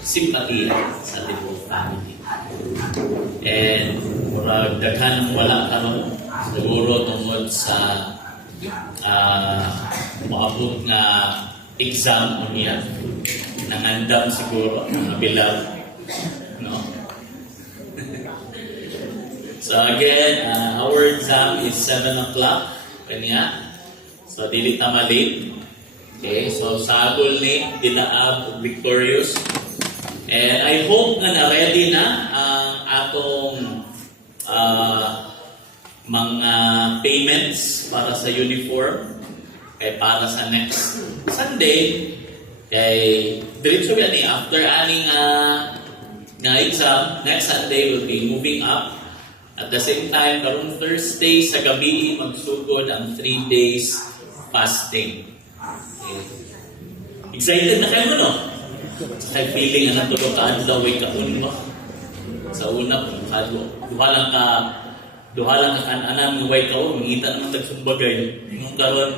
simpatiya sa Libo family. And murag daghan wala karon siguro tungod sa moabot nga exam niya. Nangandam siguro ang bilang, no? So again, our exam is 7 o'clock kanya. So dili ta malate. Okay, so sa agol ni dinaab victorious. And I hope nga na-ready na ang atong mga payments para sa uniform. Kay para sa next Sunday, kay diretso yan after aning nga exam, next Sunday will be moving up. At the same time, karong Thursday sa gabi, magsugod ang 3 days fasting. Okay. Excited na kayo, no? Kay feeling na tulog ka adlaw way kaun mo. Sa una po, duha lang ka kanan ng way kaun, mangita naman tagsumbagay. Yung karon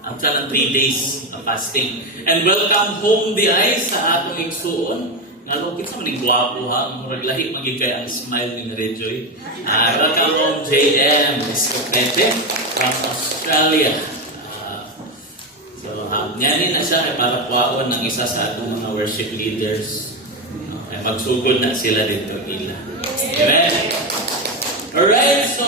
ang ng 3 days na fasting. And welcome home di ay sa atong igsuon. Nga lukit sa manig gwapo ha, murag lahi magigay ang smile ni Rejoy. Welcome home JM, Escopete from Australia. So, niyanin na siya para kuwaon ng isa sa atong mga worship leaders. Okay, magsugod na sila dito ila. Amen? Alright, so,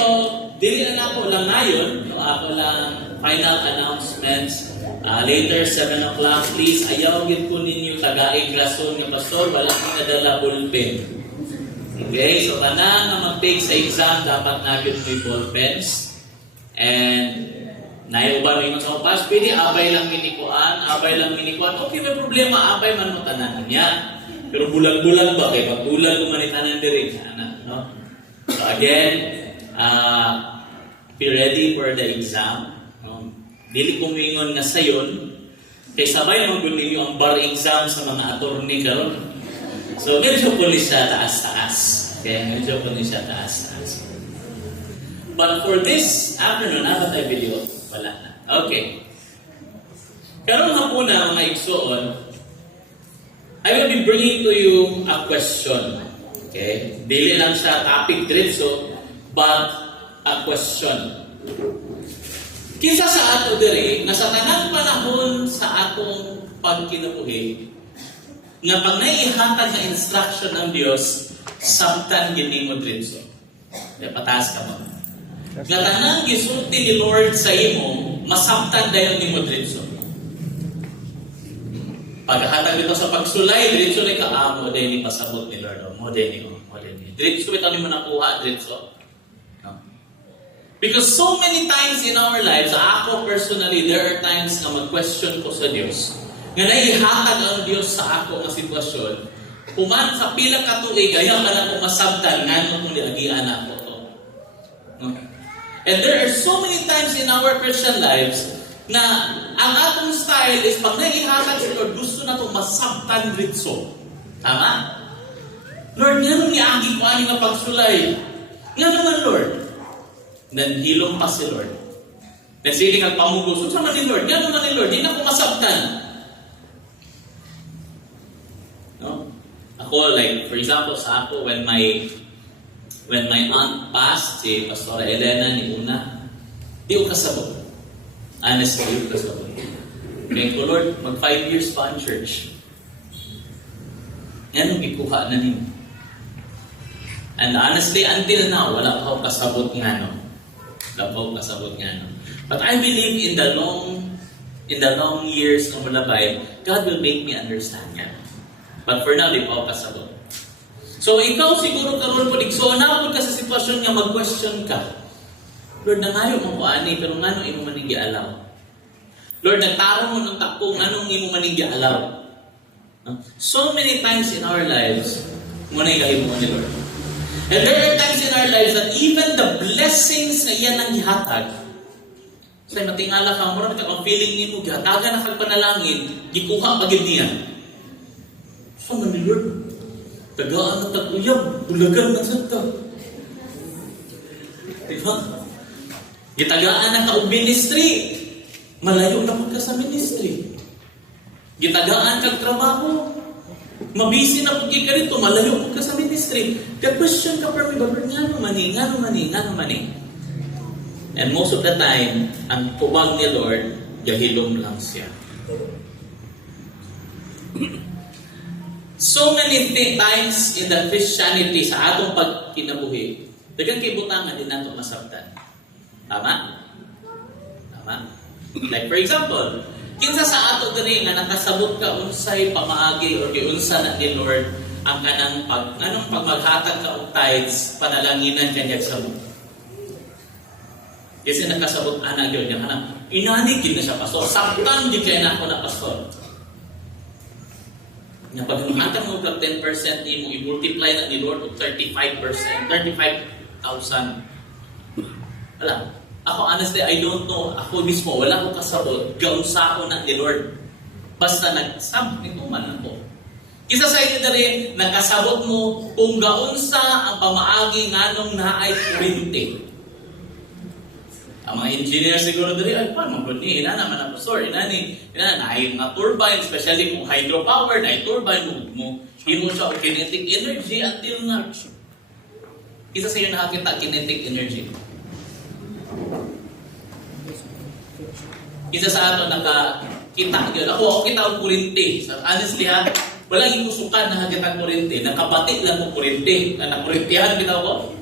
dili na ako lang ngayon. No, ako lang final announcements. Later, 7 o'clock, please, ayaw yun po ninyo tagaig rason ng pastor, walang pinadala ballpen. Okay, so kanang na mag-take sa exam, dapat nagyot may ballpens. And naiuban mo yung sa upas, pwede abay lang minikuan, okay, may problema, abay man mo tanan niya. Pero bulag-bulag ba? Kaya pag bulag kumanitanan din no? So again, be ready for the exam. Dili kumingon nga sayon, kay sabay mo ninyo ang bar exam sa mga attorney karon. So medyo po siya taas-taas. Okay, medyo po siya taas-taas. But for this afternoon, apat ay video. Wala na. Okay. Karong hapuna, mga igsoon, I will be bringing to you a question. Okay? Dili lang siya topic diretso, but a question. Kinsa sa ato diri, nga sa tanang panahon sa atong pagkinabuhi, nga pag naihatag na instruction ng Dios, sabtan gini mo diretso. Pataas ka mo. Nga tanang gisulti ni Lord sa imo, masabtan dayon ni mo diretso. Paghatag dito sa pagsulay, diretso ni kaamo dayon ni pasabot ni Lord. Mo dayon ni. Diretso bitaw ni mo nakuha diretso. No? Because so many times in our lives, ako personally, there are times na mag-question ko sa Dios. Nga naihatag ang Dios sa ako nga sitwasyon. Kuman sa pila ka tuig, ayaw ka na kung masabtan, nga kung liagian ako to. No? And there are so many times in our Christian lives na ang atong style is pag naihatag sa Lord, gusto na itong masabtan ritso. Tama? Lord, nga nung niagi ko aning nga pagsulay. Nga naman, Lord. Nanhilom pa si Lord. Nagsiling ang pamugos. Sa man ni Lord? Nga naman ni Lord. Di na ko masabtan. No? Ako, like, for example, sa ako, when my aunt passed, si Pastora Elena ni Una, di ko kasabot. Honestly, di ko kasabot. Kaya ko, Lord, mag 5 years pa ang church. Yan ang ikuha na niyo. And honestly, until now, wala pa ako kasabot nga, no? Wala pa ako kasabot nga, no? But I believe in the long years na mulabay, God will make me understand nga. But for now, di pa ako kasabot. So, ikaw siguro karoon po, so naapod ka sa sitwasyon nga mag-question ka. Lord, nangayo mo ko ani, pero nga nung imo manigi alaw. Lord, nagtaro mo ng takbo, nga nung imo manigi alaw. So many times in our lives, muna ikahimo mo ni Lord. And there are times in our lives that even the blessings na iyan ang gihatag, so matingala ka, muna ka, ang feeling ni mo, gihatagan na kagpanalangin, gikuha pagid niya. So man ni Lord, tagaan na taguyab, bulagan na santa. Diba? Gitagaan na ka og ministry, malayo na po ka sa ministry. Gitagaan kag trabaho, Mabisi na po ka rito, malayo po ka sa ministry. Ka-question ka per nga naman eh. And most of the time, ang tubag ni Lord, gahilom lang siya. So many times in the Christianity, sa atong pagkinabuhi, dagang kibutangan din nato masabtan. Tama? Like for example, kinsa sa ato diri nga nakasabot ka unsay pamaagi or giunsa na ni Lord ang kanang anong pagmaghatag ka og tithes panalanginan kanyang sabot. Kasi nakasabot ana gyud nga ana inani gid na siya pastor. Saktan di kay nako na pastor. Nga pag hatag mo og 10% imo i-multiply na ni Lord og 35%, 35,000. Wala. Ako honestly, I don't know. Ako mismo, wala akong kasabot. Gaunsa ko na ni Lord. Basta nagsab, nito man ako. Isa sa inyo na rin, nakasabot mo kung gaunsa ang pamaagi nganong naay kurente. Ang mga engineer siguro dali, ay paano mo ni ina naman ang pastor, ina naay nga turbine, especially kung hydropower, naay turbine mo imo siya o kinetic energy until nga. Isa sa inyo nakakita kinetic energy. Isa sa ato nakakita yun. Ako kita ang kurente. Honestly ha, wala yung kusukan na nakakita ang kurente. Nakabatik lang ko kurente. Nakurentehan kita ko.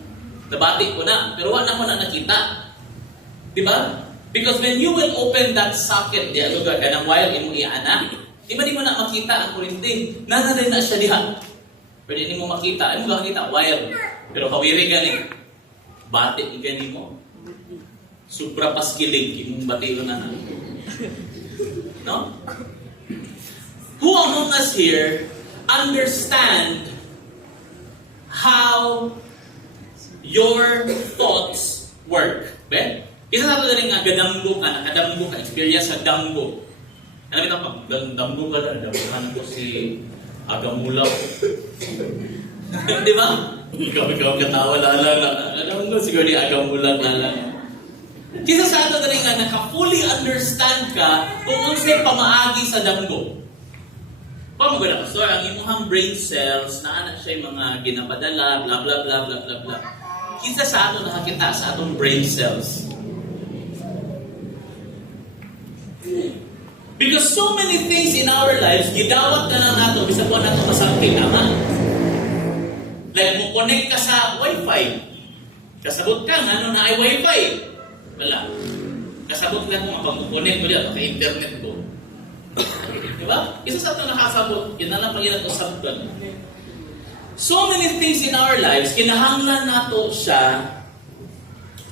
Nabatik ko na. Pero wala ko na nakita. Diba? Because when you will open that socket, diya lugar ka ng wire, imo iana, di mo na makita ang kurente. Nanarin na siya diha. Pero hindi mo makita. Ano ba makita? Wire. Pero kawiri galing. Batik galing mo. Supra paskilig, imong batilo na na. No? Who among us here understand how your thoughts work? Ben? Isa sa ito rin nga, nakadamgo ka, experience sa damgo. Alam mo pag damgo ka na, damgohan ko si Agamulaw. Di ba? Ikaw katawa lala. Alam mo siguro ni Agamulaw lala. Kisa sa ato rin nga, naka-fully understand ka kung unsay pamaagi sa damgo. Paano ba na, pastor, ang imuhang brain cells, na anak siya yung mga ginapadala, blah, blah, blah, blah, blah, blah. Kisa sa ato nakakita sa atong brain cells. Because so many things in our lives, gidawat na lang nato, bisa po nato masangking, tama? Like, mo connect ka sa Wi-Fi. Kasabot ka, ano na ay Wi-Fi? Wala. Kasabot lang kung mapag-connect mo dyan, maka-internet ko. Diba? Isa sa ito nakasabot, yun na lang pag-ilan usabot. So many things in our lives, kinahanglan nato siya,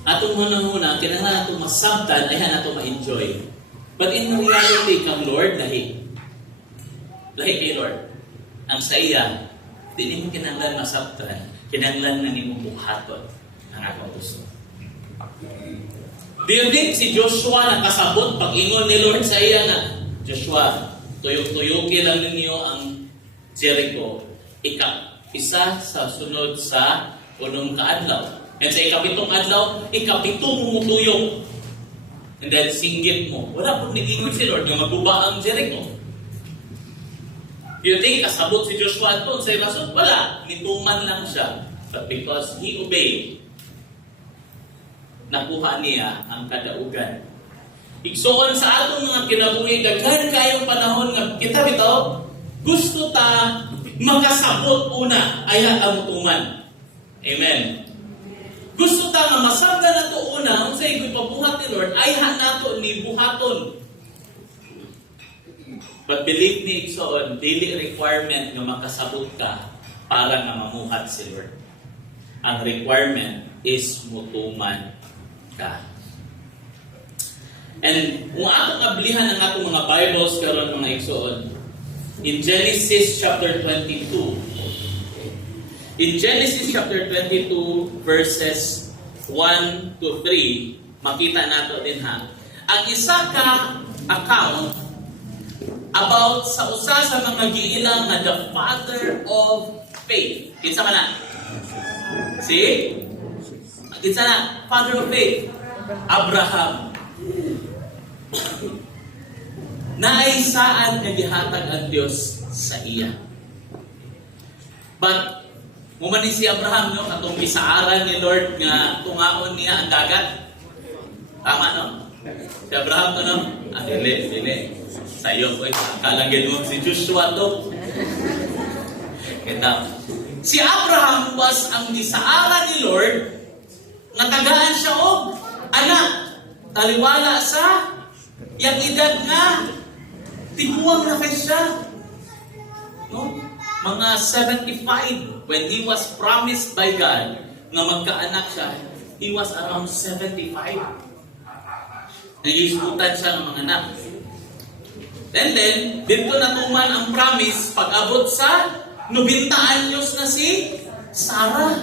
atong hunang-huna, kinahanglan nato masabtan, ay nato ma-enjoy. But in reality, kang Lord, lahi. Lahi kay Lord. Ang sa iya, hindi mo kinahanglan masabtan, kinahanglan na ni mo buhaton ang akong gusto. Do you think si Joshua nakasabot pag-ingon ni Lord sa iya na, Joshua, tuyok-tuyoki lang ninyo ang Jericho. Isa sa sunod sa unong kaadlaw. And sa ikapitong adlaw, ikapitong mo tuyok. And then singgit mo. Wala pong nagingon si Lord na maguba ang Jericho. Do you think kasabot si Joshua doon sa rason? Wala. Nituman lang siya. But because he obeyed, nakuha niya ang kadaugan. Igsoon sa atong mga kinabuhi, daghan kayong panahon nga kita bitaw, gusto ta makasabot una ay ang mutuman. Amen. Gusto ta nga masabda na to una, unsay ipabuhat ni Lord, ay nato ni buhaton. But believe me, igsoon, daily requirement nga makasabot ka para nga mamuhat si Lord. Ang requirement is mutuman ka. And kung atong ablihan ang atong mga Bibles karon mga igsoon, in Genesis chapter 22, in Genesis chapter 22 verses 1 to 3, makita nato din ha. Ang isa ka account about sa usa sa mga giilang na the father of faith. Kinsa man na? See? Kinsa na? Father of faith. Abraham. Naay saan nga gihatag ang Dios sa iya. But, mumani si Abraham, no? Katong isaaran ni Lord nga tungaon niya ang dagat. Tama, no? Si Abraham to, no? Dili. Sa'yo ko, kalagyan mo si Joshua to. Kita. Si Abraham was ang gisaaran ni Lord nga tagaan siya og anak. Taliwala sa yang edad nga timuang na kay siya. No? Mga 75 when he was promised by God nga magkaanak siya, he was around 75. Nag-iisputan siya ng mga anak. And then, dito natuman ang promise pag-abot sa 90 anyos na si Sarah.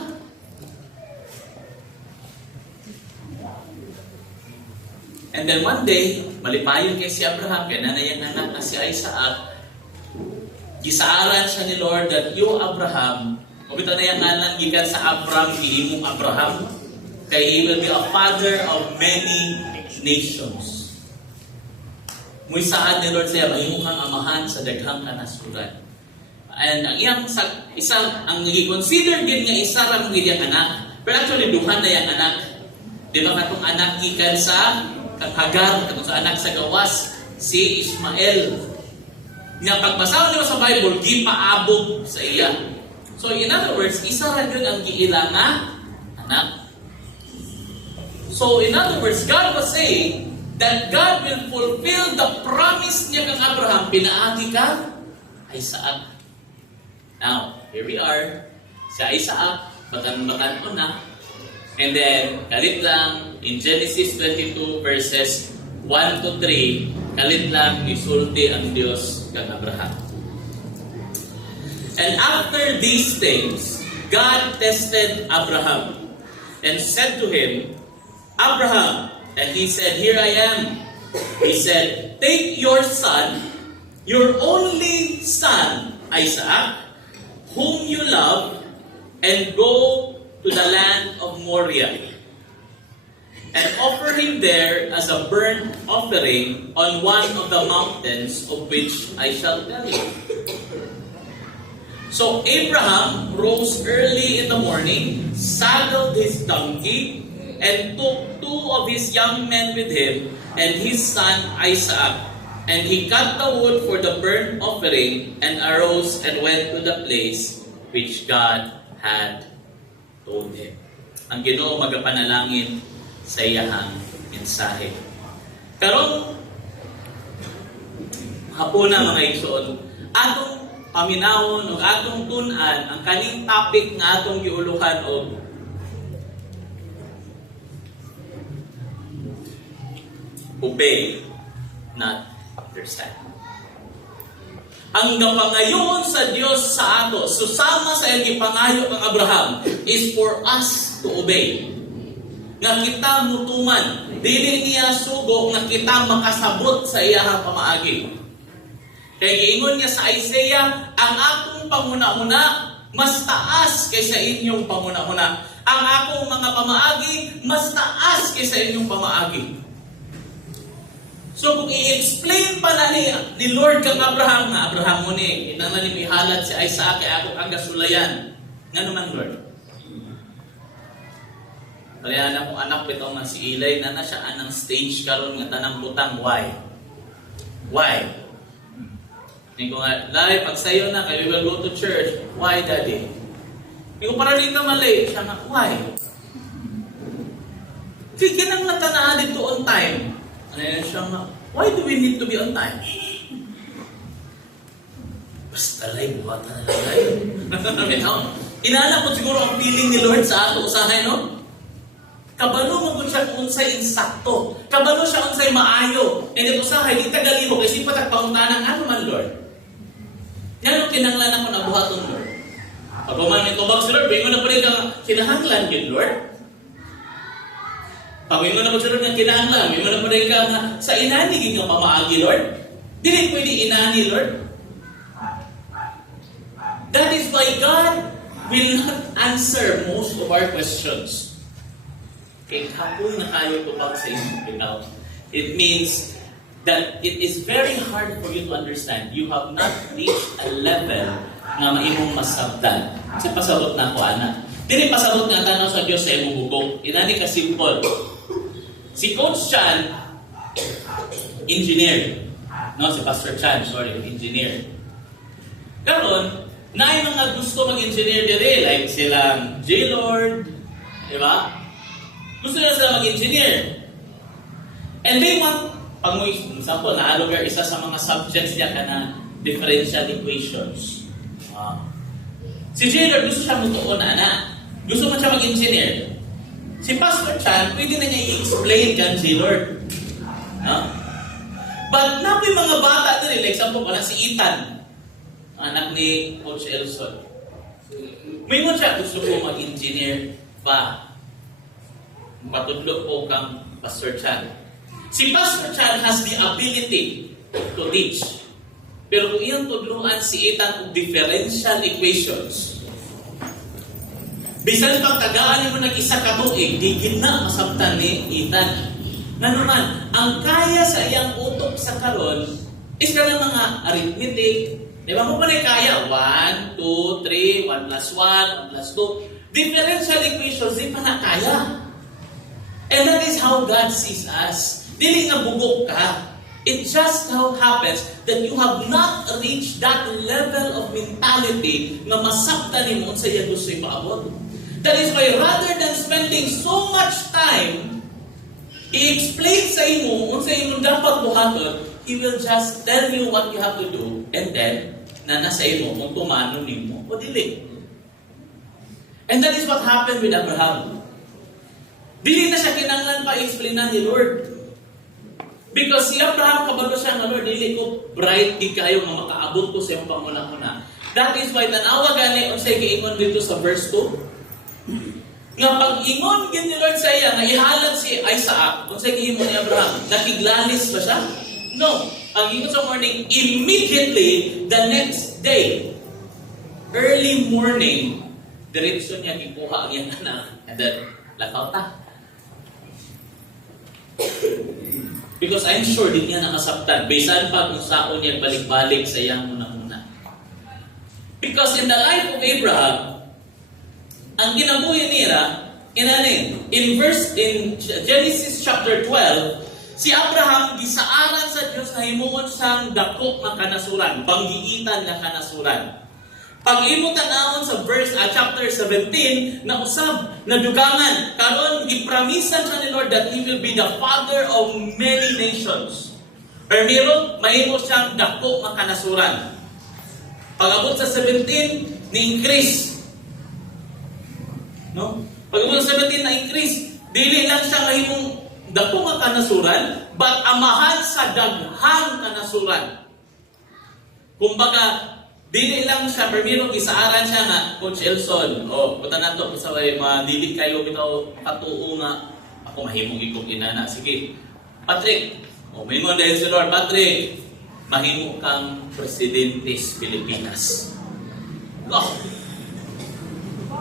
And then one day, malipayon kay si Abraham, kaya nanay ang anak na si Isaac, gisaaran siya ni Lord that you, Abraham, kung ito na yung anak, gikan sa Abraham, giimong Abraham, kaya he will be a father of many nations. Muy saan ni Lord siya, mahimong kang amahan sa daghang kanasuran. And ang iyang ang i-consider din nga isa ra mong iyang anak. Pero actually, duhan na yung anak. Di ba katong anak gikan sa Hagar, katong sa anak sa gawas, si Ismael. Nga pagbasa niyo sa Bible, gipaabog sa iya. So in other words, isa ra yun ang giila nga anak. So in other words, God was saying that God will fulfill the promise niya kang Abraham, pinaagi ka, Isaac. Now, here we are, sa Isaac, batan-batan ko na, and then, kalit lang, in Genesis 22 verses 1 to 3, kalit lang, isulti ang Diyos kang Abraham. And after these things, God tested Abraham, and said to him, Abraham, and he said, here I am. He said, take your son, your only son, Isaac, whom you love, and go to the land of Moriah, and offer him there as a burnt offering on one of the mountains of which I shall tell you. So Abraham rose early in the morning, saddled his donkey, and took 2 of his young men with him, and his son Isaac. And he cut the wood for the burnt offering, and arose and went to the place which God had told him. Ang Ginoo magapanalangin sa iyahang mensahe. Karong hapuna mga igsoon, atong paminawon o atong tun-an ang kaning topic nga atong giuluhan og obey, not understand. Ang napangayon sa Diyos sa ato, susama sa iyang ipangayo kang Abraham, is for us to obey. Nga kita mutuman, dili niya sugo nga kita makasabot sa iyang pamaagi. Kaya giingon niya sa Isaiah, ang akong panguna-una, mas taas kaysa inyong panguna-una. Ang akong mga pamaagi, mas taas kaysa inyong pamaagi. So kung i-explain pa na ni Lord kang Abraham, nga Abraham mo ni, inang ni mihalat si Isaac, kaya ako kang gasulayan. Nga naman Lord? Kaya na kung anak bitaw man si Eli, na siya anang stage karon nga tanang butang, why? Why? Hindi ko nga, Lai, pag sayo na, kayo will go to church. Why, Daddy? Hindi ko para rin na mali. Siya nga, why? Sige nang natanaan dito on time. Ano siya nga, why do we need to be on time? Basta Lai, buhatan na lang Lai. Inaalam ko siguro ang feeling ni Lord sa ato usahay, no? Kabalo mo siya kung unsay insakto. Kabalo siya kung unsay maayo. E dito usahay, di tagalimo, kasi patagpauntanan, ano man, Lord? Yan ang kinanglan ako na buhaton, Lord. Pag umamin tubag si Lord, bingon na pa rin kang kinahanglan yun, Lord. Pag bingon na pa si Lord ng kinahanglan, bingon na pa rin kang sa inani, ging nga pamaagi, Lord. Dili pwede inani, Lord. That is why God will not answer most of our questions. Kaya kapoy na kayo tubag sa inyong bitaw. It means that it is very hard for you to understand. You have not reached a level na maimong masabdan. Kasi pasabot na ako, ana. Dili pasabot nga tanaw sa Diyos sa imong bugok. Inani ka simple. Si Coach Chan, engineer. No, si Pastor Chan, sorry, engineer. Karon, naay mga gusto mag-engineer dire, like silang J-Lord, di ba? Gusto nila sila mag-engineer. And they want, pag mo, example, naalugar isa sa mga subjects niya ka na differential equations. Si J-Lord, gusto siya mutuon, ana. Gusto mo siya mag-engineer. Si Pastor Chan, pwede na niya i-explain kan J-Lord. No? But na may mga bata din, like example pala si Ethan, anak ni Coach Elson. May mo siya, gusto ko mag-engineer pa. Patudlo po kang Pastor Chan. Si Pastor Chan has the ability to teach. Pero kung iyang tudluan si Ethan ng differential equations, bisan pag tagaan mo nag-isa ka tuig, di gina masabtan ni Ethan. Na naman, ang kaya sa iyang utok sa karon is ka ng mga arithmetic. Di ba mo pa na kaya? 1, 2, 3, 1 plus 1, 1 plus 2. Differential equations, di pa na kaya. And that is how God sees us. Dili nga bugok ka. It just how happens that you have not reached that level of mentality na masabtan ni mo sa iyang gusto ipaabot. That is why rather than spending so much time i-explain sa imo kung sa imo dapat buhaton, He will just tell you what you have to do and then na nasa imo kung tumano nimo o dili. And that is what happened with Abraham. Dili na siya kinanglan pa i-explainan ni Lord. Because si Abraham kabalo siya nga, Lord, dili ko bright di kayo nga makaabot ko sa iyong panguna-una. That is why tanawa gani unsay giingon dito sa verse 2. Nga pag-ingon gid ni Lord sa iya nga ihalad si Isaac, unsay gihimo ni Abraham? Nakiglanis ba siya? No. Ang ingon sa morning, immediately the next day, early morning, diretso niya gikuha ang iyang anak and then lakaw ta. Because I'm sure di niya nakasabtan. Bisan pa kung saan niya balik-balik sa iyang una-una. Because in the life of Abraham, ang kinabuhi niya, in Genesis chapter 12, si Abraham gisaaran sa Dios na himuon siyang dako nga kanasuran, banggiitan nga kanasuran. Pag imo tan-awon sa chapter 17, na usab na dugangan karon gipramisan sa ni Lord that He will be the father of many nations. Pero mahimo siyang dako nga kanasuran. Pag-abot sa 17, ni-increase. No? Pag-abot sa 17 na increase, dili lang siya mahimong dako nga kanasuran, but amahan sa daghang kanasuran. Kumbaga, dili lang siya, pero isaaran siya nga, Coach Elson, punta na ito, sa dili kayo bitaw katuo nga, ako mahimong ikong inana. Sige, Patrick, may mo dahil si Lord, Patrick, mahimo kang Presidentes Pilipinas.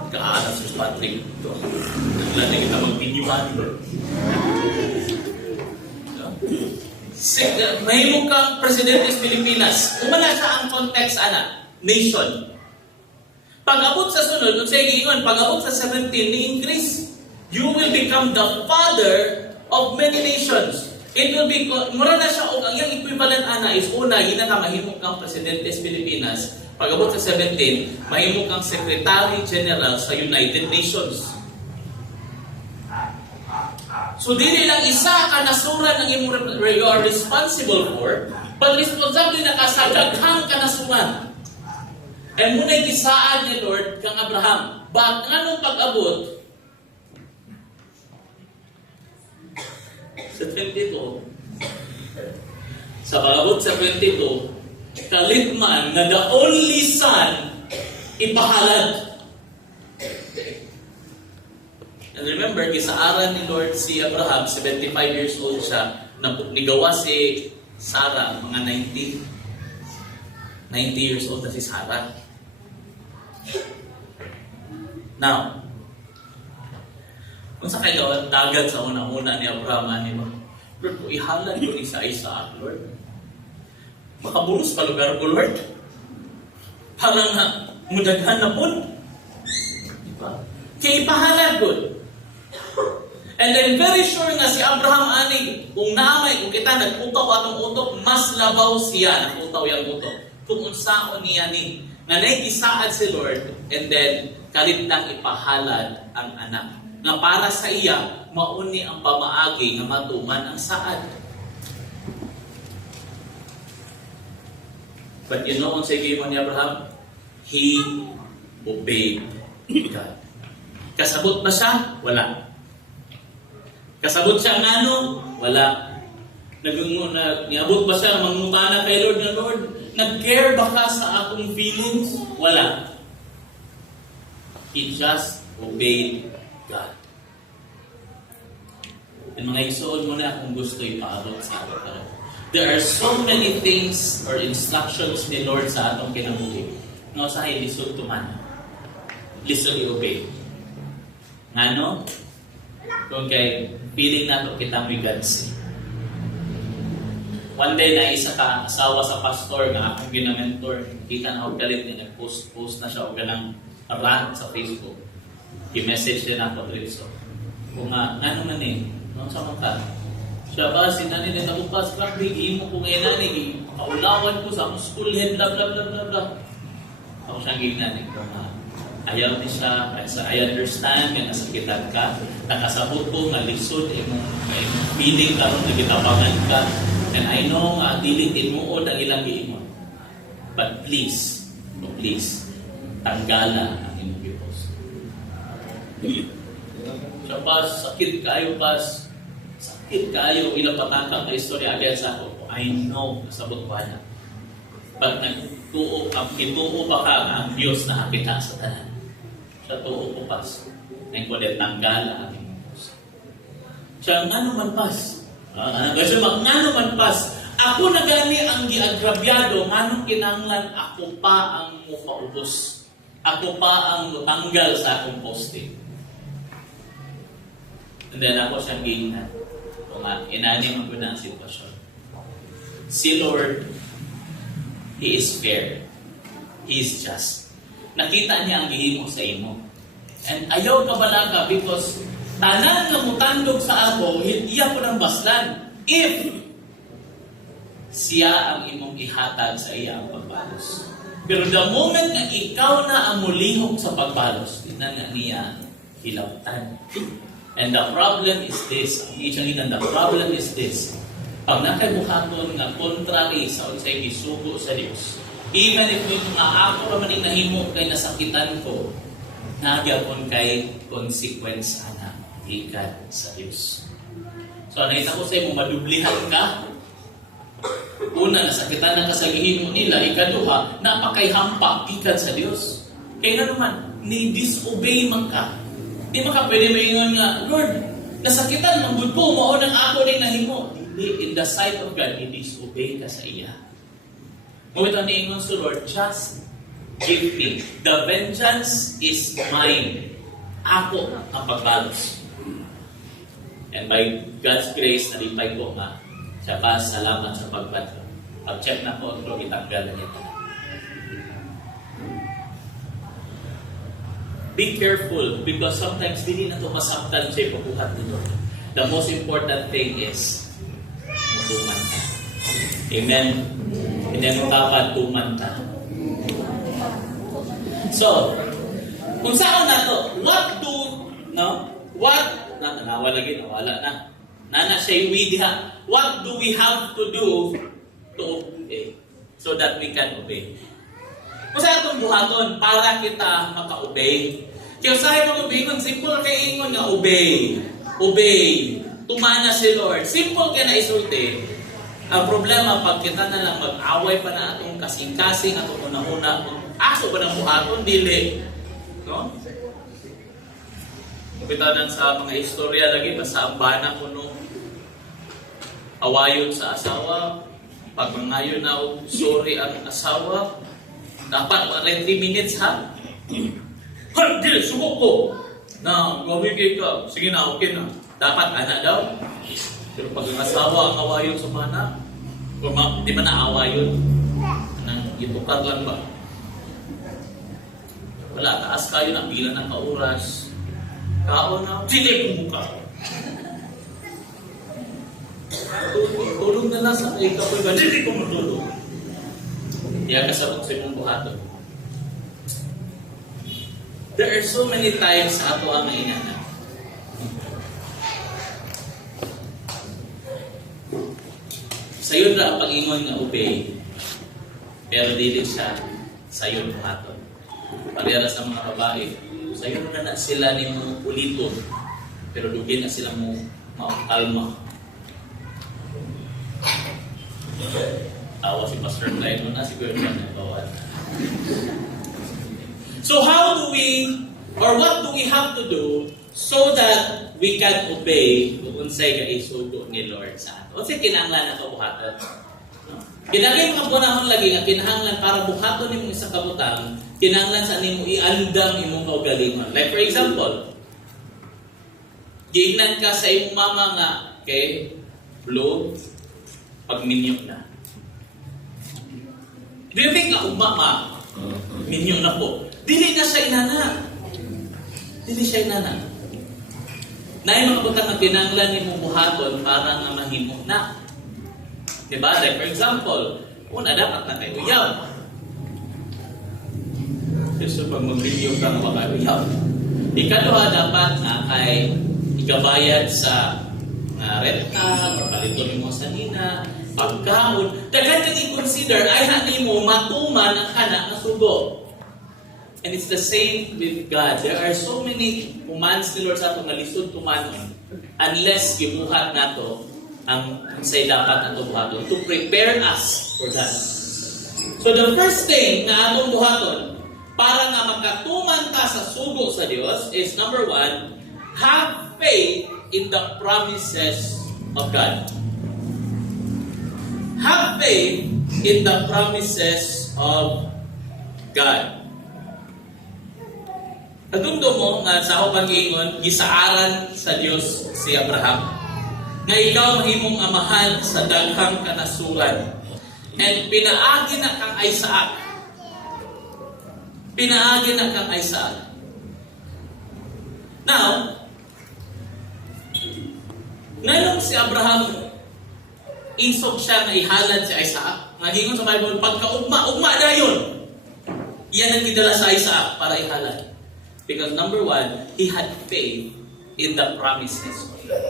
Kaalas si Patrick. Naglan na kita magpinyuhan. Mahimo kang Presidentes Pilipinas. Umana siya ang context, nation. Pag-abot sa sunod, pag-abot sa 17, ni-increase. You will become the father of many nations. It will be, mura na siya, ang yung equivalent, is una, mahimo kang Presidentes Pilipinas. Pag-abot sa 17, mahimo kang Secretary General sa United Nations. So, dili lang isa kanasuran ng you are responsible for, but responsible na ka sa daghang kanasuran. And muna'y gisaan ni Lord kang Abraham. But anong pag-abot? Sa 22, sa pag-abot sa 22, kaligman na the only son ipahalad. And remember, kisaaran ni Lord si Abraham, 75 years old siya, nigawa si Sarah, mga 90 years old na si Sarah. Now, kung sa kayo, dagat sa una-una ni Abraham, Lord, kung ihalad ko ni sa Isaac, Lord, makabulos pa lugar ko, Lord. Parang mudaghan na po. Kaya ipahalad good. And then very sure nga si Abraham ani, kung naamay, kung kita nag-utaw atong utok, mas labaw siya, nag-utaw yung utok. Kung unsaon niya ni, nga naigisaad si Lord, and then kalit lang ipahalad ang anak. Nga para sa iya, mauni ang pamaagi nga matuman ang saad. But you know, kung sa igimon ni Abraham, he obeyed God. Kasabot ba siya? Wala. Kasabot siya ng ano? Wala. Niabot ba siya? Mangutana kay Lord na Lord? Nag-care ba ka sa akong feelings? Wala. He just obeyed God. And mga isuod mo na kung gusto ipaabot sa atin. There are so many things or instructions ni Lord sa atong kinabuhi. No, sa hay lisod tuman. Lisod i-obey. Ngano? Kung kay feeling nato kita may God's. One day na isa ka asawa sa pastor nga akong ginamentor, kita na ako galit niya, nag-post na siya o ganang rant sa Facebook. I-message din ako dito. Kung nga naman no, sa mga siya ba, sinani din ako pas, grabe, mo kung inani, paulawan ko sa akong school head, blah, blah, blah, blah, blah. Ako siyang ginani ko na ayaw ni siya, I understand, nga nasakitan ka, nakasabot ko, nga lisod, may feeling ka, nagitabangan ka, and I know, dilitin mo o ang ilang giimon. But please, tanggala ang inyong pipos. Siya pas, sakit kayo pas, kayo ilang patangkang na istorya agad sa ako. I know, nasabot ko na. Pag nagtuo ba ka ang Diyos na kita sa tanan? Sa tuo ko pas. Ngayon ko din tanggal ang aking puso. Siya, nga naman pas. Kasi nga naman pas. Ako na gani ang giagrabyado, nganong kinanglan ako pa ang mukaubos. Ako pa ang tanggal sa akong posting. And then ako siyang giingnan. Inani mo na ang sitwasyon. Si Lord, He is fair. He is just. Nakita niya ang gihimo sa imo. And ayaw ka balaga because tanan nga mutandog sa ako, iya ko ng baslan. If siya ang imong ihatag sa iya ang pagbalos. Pero the moment na ikaw na ang mulihok sa pagbalos, tinan nga niya hilabtan. And the problem is this. The problem is this. Pag nakaibuhaton nga contrary sa unsay gisugo sa Dios, even if may mga ako raman nahimo kay nasakitan ko, nagyapon kay consequence ana ikan sa Dios. So nakita ko sa imo madublihan ka. Una, nasakitan na ka sa gihimo nila, ikaduha, napakayhampa ikan sa Dios. Kaya naman, ni-disobey man ka. Di ba ka pwede maingon nga, Lord, nasakitan, manggod ko, maunang ako din nahimo. Hindi, in the sight of God, i-disobey ka sa iya. Ngunit ang niingon sa Lord, just give me. The vengeance is mine. Ako ang pagbalos. And by God's grace, nalipay ko nga, siya pa, salamat sa pagbato. Pag-check na po, ito, itanggal na niya. Be careful because sometimes hindi na ito masaktan siya pagkuhat nito. The most important thing is tuman ka. Amen. Hindi mo dapat tuman ka. So, kung saan na ito, nawala na. Nana siya diha. What do we have to do to obey? So that we can obey. Kung saan itong buhaton, para kita maka-obey. Kaya sa'yo mag-obey, simple kay ingon nga obey. Obey. Tumana si Lord. Simple kaya na isulti. Ang problema, pag kita na lang mag-away pa na itong kasing-kasing, atong una-una, aso ba ng buhaton, dili. No? Kapitanan sa mga istorya lagi, basta ang bana ko no, awayon sa asawa, pag mangayon na sorry ang asawa, dapat 3 minutes ha? Hindi, sumok ko. Na, gawin ka. Sige na, okay na. Dapat anak daw. Pero pag ang asawa ang awayon sa mana, di ba na awayon? Itukad lang ba? Wala, taas kayo na bilang ng kauras. Kaon na, dili kong mukha. Tulog na lang sa kayo kapoy ba? Dili kong matulog. Diyan kasabot sa imong buhaton. There are so many times sa ato ang inana. Sayon na ang pag-ingon nga obey, pero dili siya sayon buhaton. Parehara sa mga babae, sayon na sila ni mo uliton, pero dugin na sila mo maukalma. Tawa si Pastor Klein mo na, siguro na nagbawan. So how do we, or what do we have to do so that we can obey kung unsay ka isugo ni Lord sa ato? Unsay kinahanglan na kabuhatan? Kinahanglan mga bunahon lagi nga kinahanglan para buhaton nimo isa ka butang, kinahanglan sa nimo iandam imong kaugalingon. Like for example, giingnan ka sa imong mama nga kay blow pagminyok na. Do you think nga umama minyok na po? Dili na siya inana. Dili siya inana. Na yung mga butang na pinanglan ni mong buhaton para nga mahimo na. Diba? Like for example, una dapat na kayo uyaw. Kasi pag mag-video ka nga baka uyaw. Ikaduha dapat na kay ikabayad sa renta, or paliton mo sa nina, pagkaon. Daghan kang i-consider ay hani mo matuman ang kana na sugo. And it's the same with God. There are so many commands ni Lord sa atong nalisod tumanon unless gibuhat nato ang say dapat nato buhaton to prepare us for that. So the first thing na atong buhaton para nga makatuman ta sa sugo sa Dios is number 1, have faith in the promises of God. Have faith in the promises of God. Natundo mo nga sa ako pag-iingon, gisaaran sa Diyos si Abraham na ikaw mahimong amahan sa daghang kanasuran. And pinaagi na kang Isaac. Pinaagi na kang Isaac. Now, ngayon si Abraham, insog siya na ihalad si Isaac. Nagingon sa Bible, pagka-ugma na yun. Iyan ang idala sa Isaac para ihalad. Because number 1, he had faith in the promises of God.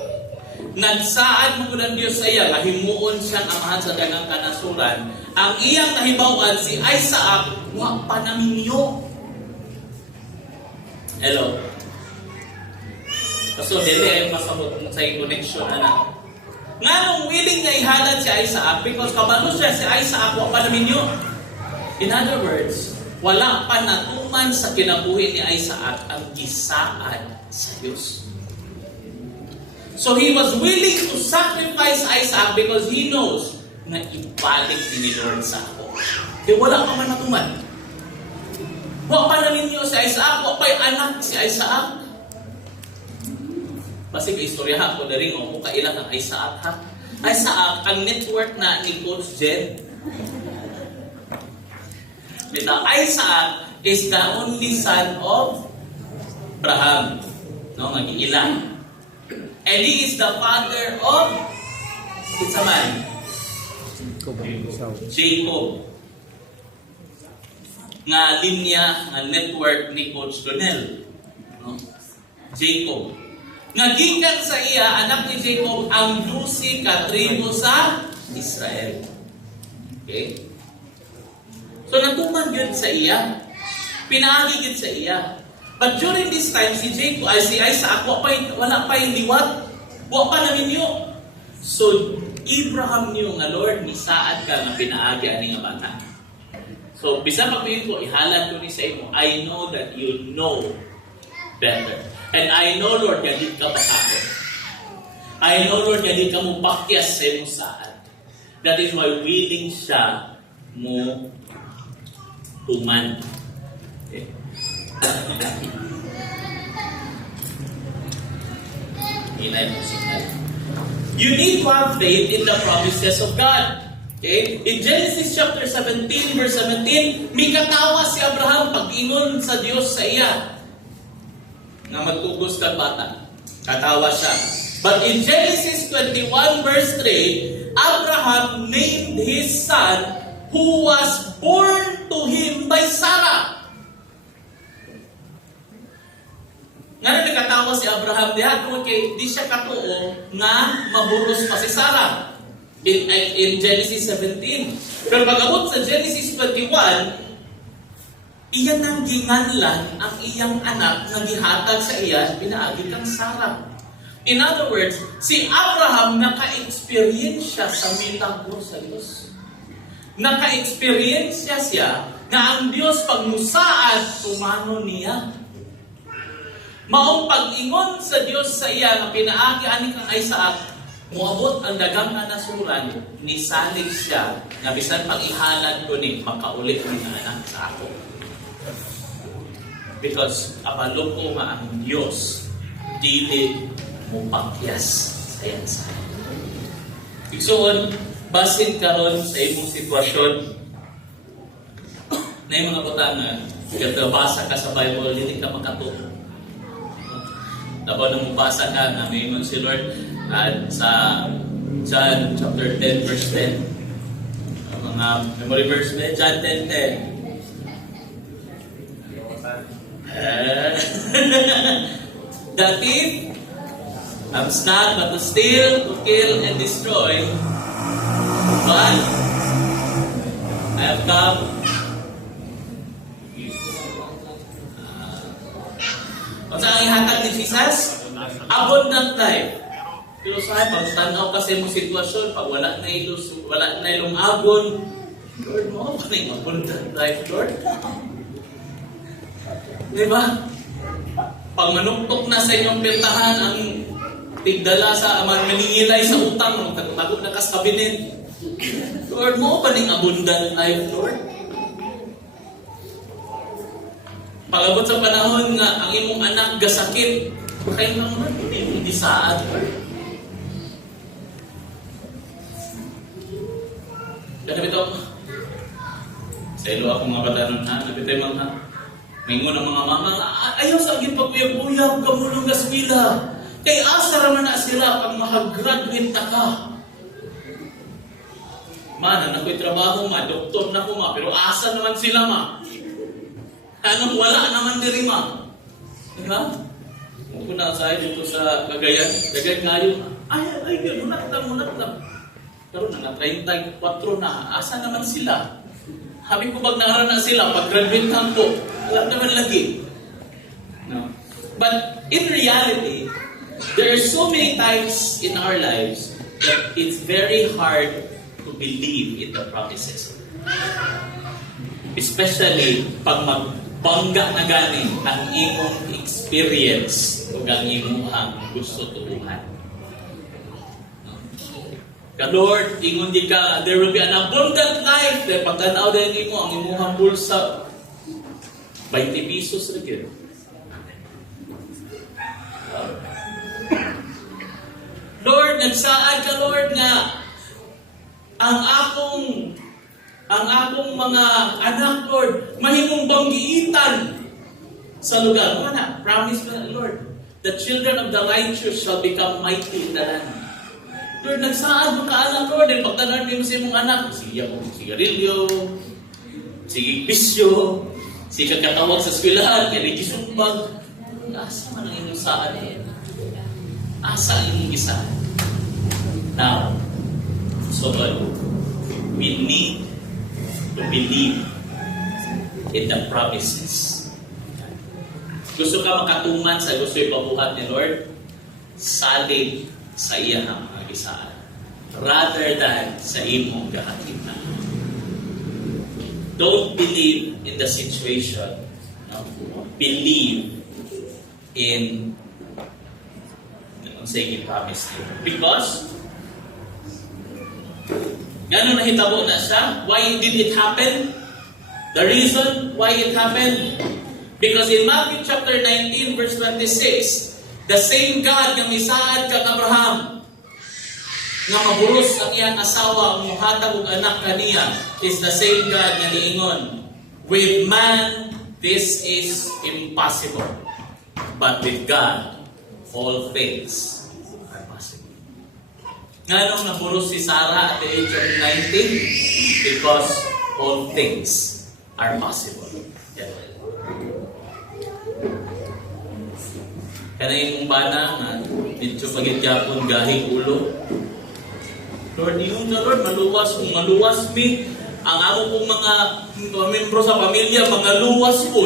Nagsaad mo ng Diyos sa iya, himuon siyang amahan sa dagang kanasuran. Ang iyang nahibawan si Isaac, wa pa naminyo. Hello? So, dili ay masabot sa connection, anak. Nga nung willing na ihalad si Isaac, because kabalo siya si Isaac, wa pa naminyo. In other words, wala pa natuman sa kinabuhi ni Isaac ang gisaan sa Diyos. So he was willing to sacrifice Isaac because he knows na ibalik ni Lord sa ako. Kaya wala pa man natuman. Wala pa na ninyo si Isaac, wala pa yung anak si Isaac. Kasi kaistoryahan ko na rin, kung kailan ang Isaac ha? Isaac, ang network na ni Coach Jen. Now, Isaac is the only son of Abraham. No, nag-iilan. And he is the father of it's a man. Jacob. Nga linya, nga network ni Coach Donel. No? Jacob. Nga gikan sa iya, anak ni Jacob, ang 12 ka tribo sa Israel. Okay? So, natuman yun sa iya. Pinaagi yun sa iya. But during this time, si Isaac, wala pa yung liwat. Wala pa namin yun. So, Abraham niyo nga, Lord, nisaad ka nga pinaagi ani nga bata. So, bisa pagbihin ko, ihalad ko ni sa imo, I know that you know better. And I know, Lord, ganit ka pasakot. I know, Lord, ganit ka mo pakyas sa imo saad. That is why willing siya mo tuman. Okay. You need to have faith in the promises of God. Okay? In Genesis chapter 17, verse 17, may katawa si Abraham pag-ingon sa Diyos sa iya na magtugos kang bata. Katawa siya. But in Genesis 21, verse 3, Abraham named his son who was born to him by Sarah. Nga na nagkatawa si Abraham diha, okay, di siya katuo nga maburos pa si Sarah. In Genesis 17. Pero pag-abot sa Genesis 21, iyan ang ginganlan ang iyang anak na gihatag sa iya, pinaagi kang Sarah. In other words, si Abraham naka-experience siya sa milagro sa Diyos. Naka-experience siya na ang Diyos pagmusaan, tumano niya. Maong pag-ingon sa Diyos sa iya na pinaagi ani kang Isaac, muabot ang dagang kanasuran, ni salig siya, nga bisan pag-ihalad ko ni, makaulit ni anak sa ako. Because, apalo ko nga ang Diyos, dili mo pakyas sa yansa. Igsoon, basin karon sa imong sitwasyon, na yung mga butangan, kaya basa ka sa Bible, hindi ka makatuto. Tapos nung mabasa ka, na may si Lord, at sa John chapter 10 verse 10, mga memory verse na John 10:10. The thief comes not but to steal, to kill, and destroy. But I have come kung saan ang ihatag ni Jesus? Abundant life. Pero sa pagtanaw kasi mo sitwasyon, pag wala na ilong agon, Lord mo, paning abundant life, Lord. Diba? Pag manuktok na sa inyong pintahan, ang tigdala sa maningilay sa utang, magtagot na ka sa kabinet. Lord mo, paning abundant life, Lord. Pag-abot sa panahon nga, ang imong anak gasakit, kaya nga Lord, hindi saad, Lord. Kaya nabito, sa ilo akong mga batanon na, nabito yung mga, may ng mga mama, ayaw sa aging pagkuyab-uyab, kamulong gasmila. Kay asa raman na sila pag makagraduate na ka. Man, ako'y trabaho ma, doktor na ko ma, pero asa naman sila ma. Anong wala naman diri ma. Diba? Kung na sa dito sa Cagayan, Cagayan nga yun, ay, munat lang. Pero na 34 na, asa naman sila? Habi ko pag naharana sila, pag-graduate na po, wala naman lagi. No? But in reality, there are so many times in our lives that it's very hard to believe in the promises. Especially pag magbangga na gani ang imong experience o ang imong gusto turuhan. Lord, ingon di ka, there will be an abundant life. Dahil pagtanaw din mo, ang imuhang bulsa, 20 pesos rin. Lord, nagsaad ka, Lord, nga ang akong mga anak, Lord, mahimong banggiitan sa lugar. Mana, promise mo na, Lord, the children of the righteous shall become mighty in the land. Lord, nagsaad mo ka anak, Lord, and pagtanan mo sa imong anak, sige ako, sigarilyo, sige bisyo, sige kakatawag sa eskwelahan, kaya nagkisumbag. Asa man ang inyong saan eh? Asa ang inyong gisaan? Now, so we need to believe in the promises. Gusto ka makatuman sa gusto ipabuhat ni Lord? Salig sa iya ang mga gisaan rather than sa imong gahakitan. Don't believe in the situation. No? Believe in saying promise to you. Because gano'n nahitabo na siya. Why did it happen? The reason why it happened? Because in Matthew chapter 19 verse 26, the same God yang isaad kang Abraham, nga maburos ang iyang asawa ang muhatag og anak kaniya is the same God nga niingon, with man this is impossible, but with God all things are possible. Nganong naburos si Sarah at the age of 19? Because all things are possible. Kanay mong bana nga medyo pagityapon gahing ulo. Lord, ingon ka Lord, maluwas mi. Ang amo kong mga membro sa pamilya, mga luwas po.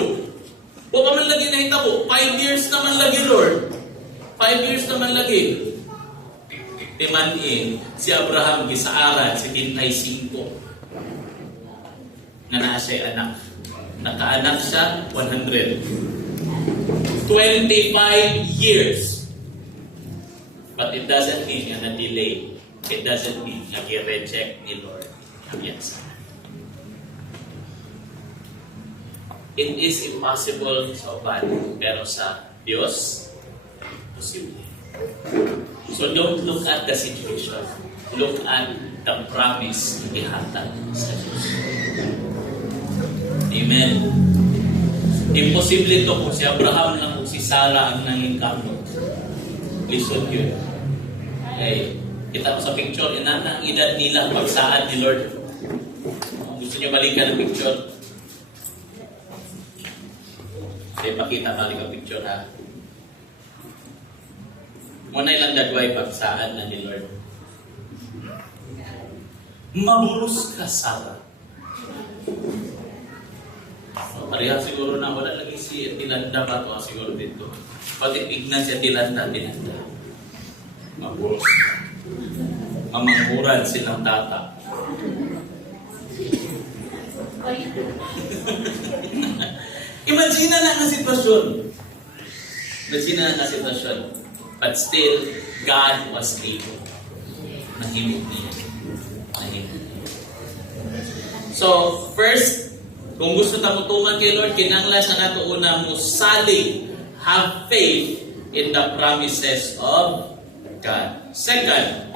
O pa man lagi na itabo, 5 years naman lagi Lord. 5 years naman lagi. Timan si Abraham, gisaaran, si Kintay 5. Nga naa siya anak. Nakaanak siya, 100. 25 years. But it doesn't mean na delay. It doesn't mean na i-reject ni Lord ang yansa. It is impossible sa uban, pero sa Diyos, posible. So don't look at the situation. Look at the promise na ihatag sa Diyos. Amen. Imposible ito kung si Abraham lang o si Sarah ang nanging kamot. Listen yun. Okay. Kita mo sa picture, ang edad nila pagsaad ni Lord. Kung gusto niyo balikan ang picture, pakita balik ang picture ha. Muna ilang dagway pagsaad na ni Lord. Maburos ka, Sarah. Pareha siguro na wala lagi si Tilanda ba ito siguro dito. Pati tignan si Tilanda. Maburos. Mamanghuran silang tata. Imagine na ang sitwasyon. But still, God was able. Nahimik niya. So, first, kung gusto tamutungan kay Lord, kinanglan sa nato una mo salig, have faith in the promises of God. Second,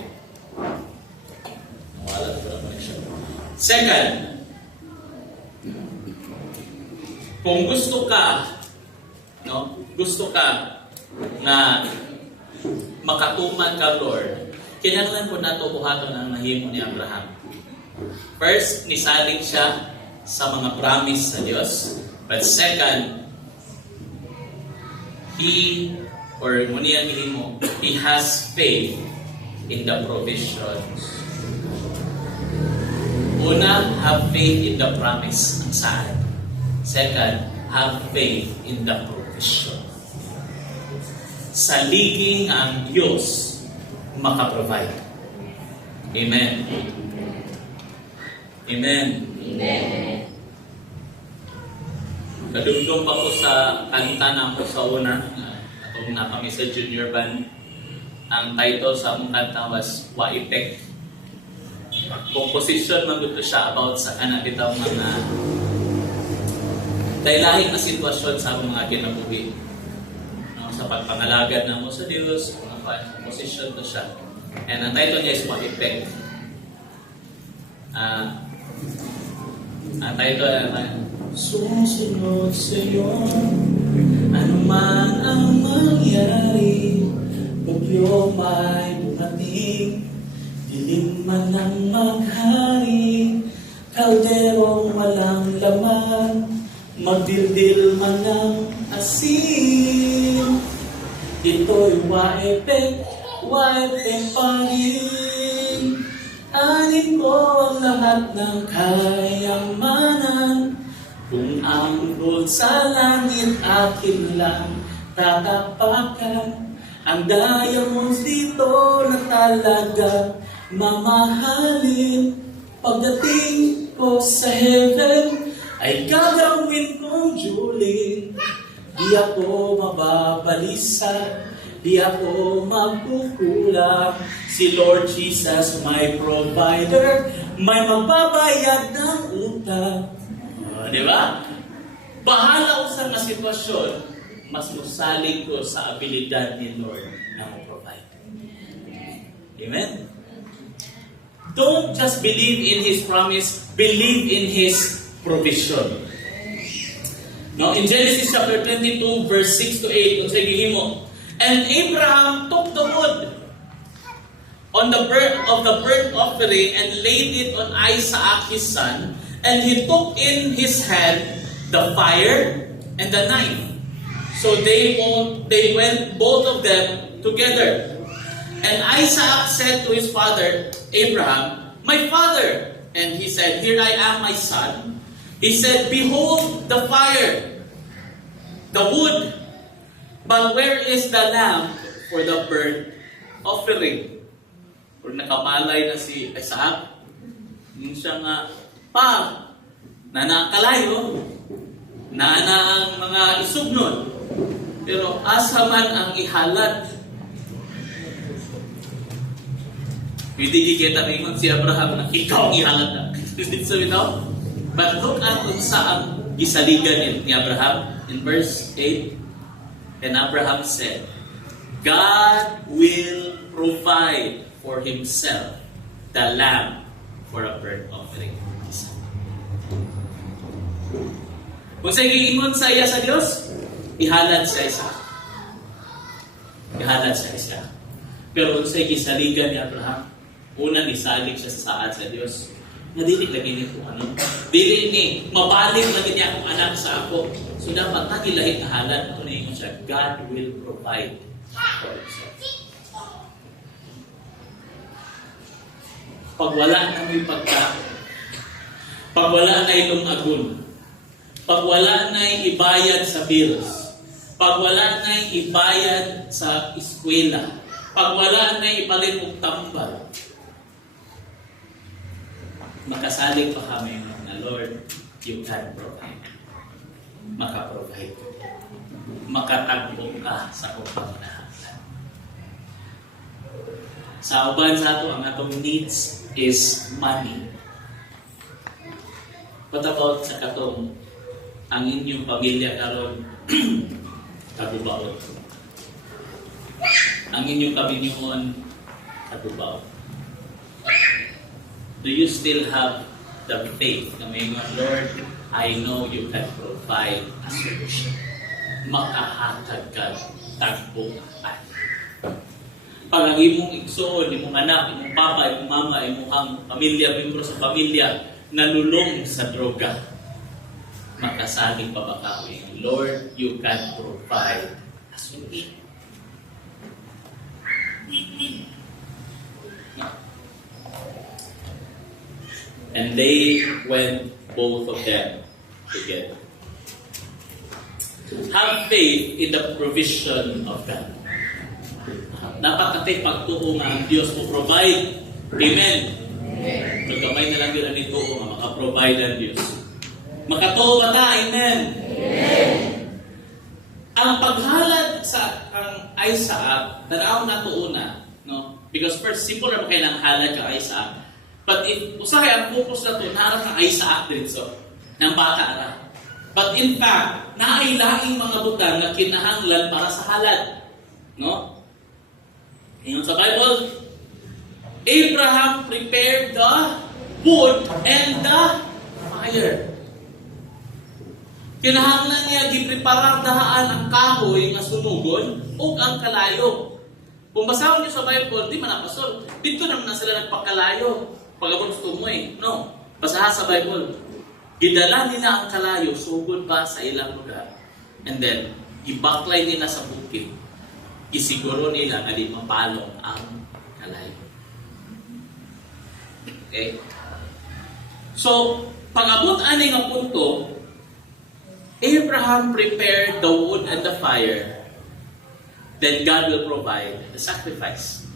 kung gusto ka na makatuman ka Lord, kinanglan po nato buhaton ang nahimo ni Abraham. First, nisalig siya sa mga promise sa Diyos. But second, he has faith in the provisions. Una, have faith in the promise. Ang saan? Second, have faith in the provision. Saliging ang Diyos makaprovide. Amen. Amen. Amen. Kadugtong pa ko sa kanta na ko sa una. Atong na kami sa junior band. Ang title sa among kanta was Waipek. Composition man dito siya about sa kanabitaw mga dahil na sitwasyon sa among mga kinabuhi. Sa pagpangalagad na mo sa Diyos, mga composition to siya. And ang title niya is Waipek. Ang title ay susunod sa iyo, ano man ang mangyari, bagyo may dumating, dilim man ang maghari, kalderong walang laman, magdildil man ang asin. Ito'y waipek pa rin. Anin ko ang lahat ng kayamanan. Kung ang gold sa langit akin lang tatapakan, ang diamonds dito na talaga mamahalin. Pagdating ko sa heaven ay gagawin kong Julie. Di ako mababalisa, di ako magkukulang. Si Lord Jesus, my provider, may magbabayad ng utang. Di ba? Bahala ko sa mga sitwasyon, mas musalig ko sa abilidad ni Lord na mag-provide. Amen? don't just believe in His promise, believe in His provision. Now, in Genesis chapter 22, verse 6 to 8, kung sa gihimo, and Abraham took the wood on the burnt offering and laid it on Isaac his son, and he took in his hand the fire and the knife. So they went both of them together. And Isaac said to his father Abraham, "My father." And he said, "Here I am, my son." He said, "Behold the fire, the wood, but where is the lamb for the burnt offering?" Kung nakamalay na si Isaac, yung siya nga, "Pa, nanakalayo, nana ang mga isugnon, pero asa man ang ihalat." Pwede kita ringon si Abraham na ikaw ang ihalat na. So, but look at kung saan gisaligan ni Abraham in verse 8. And Abraham said, "God will provide for Himself the lamb for a burnt offering." Kung sa giingon sa iya sa Diyos, ihalad sa isa. Ihalad sa isa. Pero kung sa gisaligan ni Abraham, una ni salig siya sa saad sa Diyos. Nadili lagi niya kung ano. Dili ni, mabalik lagi niya kung anak sa ako. So dapat nagilahin na halad. Ito na ingon siya, God will provide for Himself. Pag wala na may pagkain, pag wala na itong agun, pag wala na ibayad sa bills, pag wala na ibayad sa eskwela, pag wala na ipalit og tambal, makasalig pa kami na Lord, you can provide. Maka-provide. Makatagpo ka sa upang lahat. Sa uban sa ato, ang atong needs is money. What about sa katong ang inyong pamilya karon kagubaon? Ang inyong kabinyuon kagubaon. Do you still have the faith na may mga, Lord, I know you can provide a solution. Makahatag ka, tagpo ka. Pag ang imong igsoon, imong anak, imong papa, imong mama, imong pamilya, membro sa pamilya, nalulong sa droga, makasaling pa ba ka? Lord, you can provide a solution. And they went both of them together. Have faith in the provision of God. Dapat natin pagtuo nga ang Diyos mo provide. Amen. Pagkamay na lang yun ang ituo nga makaprovide ang Diyos. Makatuo ba ta? Amen. Ang paghalad sa ang Isaac, tanaw na tuuna, no? Because first, simple na kailang halad ka Isaac. But if usahay ang focus na ito, naarap ng Isaac din so, ng bata na. But in fact, naailaing mga butang na kinahanglan para sa halad. No? Ngayon sa Bible, Abraham prepared the wood and the fire. Kinahanglan niya gipreparar dahaan ang kahoy nga sunugon o ang kalayo. Kung basahon niyo sa Bible, di man napasol. Dito naman na sila nagpakalayo. Pag-abot gusto mo no. Basaha sa Bible. Gidala nila ang kalayo, sugod pa sa ilang lugar. And then, ibaklay nila sa bukid. Isiguro nila na di mapalong ang kalayo. Okay? So, pag-abot ani nga punto, Abraham prepared the wood and the fire. Then God will provide the sacrifice.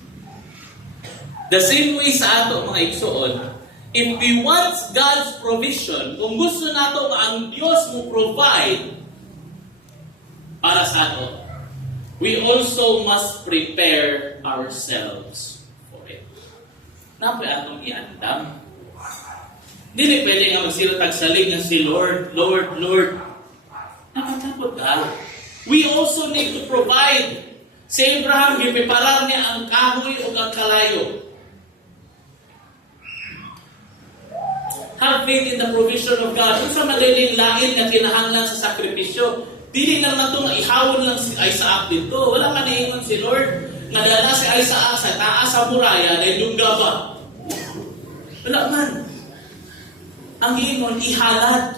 The same way sa ato mga igsoon, if we want God's provision, kung gusto nato nga ang Diyos mo provide para sa ato, we also must prepare ourselves for it. Napoy atong iandam. Dili pwede nga magsilatag salig ng si Lord, Lord, Lord. Nakatapot ka. We also need to provide. Si Abraham, gipiparar niya ang kahoy o ang kalayo. have faith in the provision of God. Kung sa maliling lain nga kinahanglan sa sakripisyo, dili na naman itong ihawon lang si Isaac dito. Wala man niingon si Lord. Nadala si Isaac sa taas sa muraya na ilungga ba? Wala man. Ang ingon, ihalad.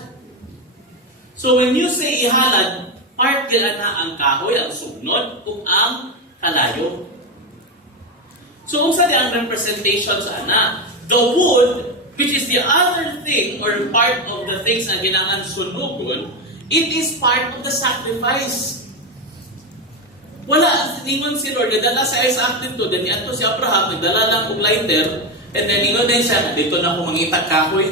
So when you say ihalad, part nila na ang kahoy, ang sugnod, kung ang kalayo. So kung saan ang representation sa ana, the wood, which is the other thing or part of the things na ginangan sunugon, it is part of the sacrifice. Wala, ningon si Lord, nadala sa Isaac dito, then ato si Abraham, nagdala lang kong lighter, and then ningon din siya, dito na ako mangitag kahoy.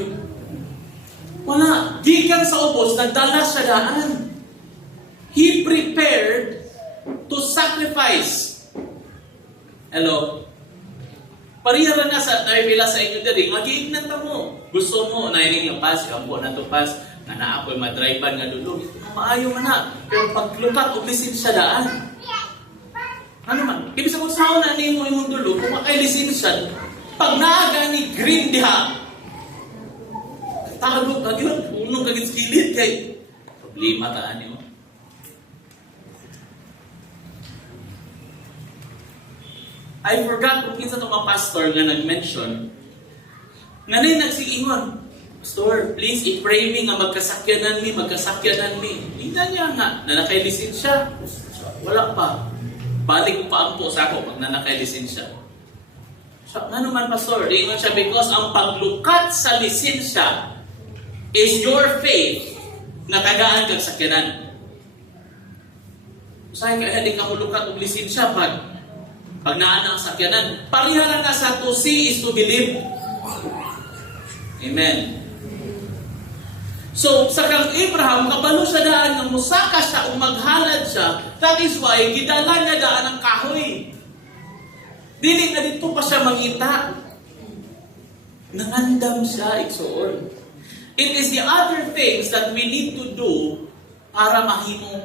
Wala, gikan sa ubos, nagdala siya daan. He prepared to sacrifice. Hello? Pariharan na sa naibila sa inyo dali, mag-iignan ta mo. Gusto mo, naining yung pass, yung po na to pass, na naapoy madriban nga dulog. Maayo man na. Pero paglukat, ublisin siya daan. Ano man? Ibig sabihin sa na ni mo yung dulog, kung makalisin siya, pag naaga ni green diha, tagalog ka, yun, unong kagitskilid kay problema taan niyo. I forgot kung kinsa itong mga pastor nga nag-mention nga na nagsiingon, Pastor, please i-pray me nga magkasakyanan mi. Hindi niya nga, nanakay-lisin siya. Wala pa. Balik ko pa ang po sa ako pag nanakay-lisin siya. So, nga naman, Pastor, ingon siya, because ang paglukat sa lisensya is your faith na tagaan kang sakyanan. Saan kaya hindi ka mulukat o lisensya pag naan ang sakyanan? Pariharan ka sa to see is to believe. Amen. So, sa kang Abraham, kabalo siya daan ng musaka siya o maghalad siya. That is why, gidala niya daan ang kahoy. Dili na dito pa siya mangita. Nangandam siya, igsoon. It is the other things that we need to do para mahimo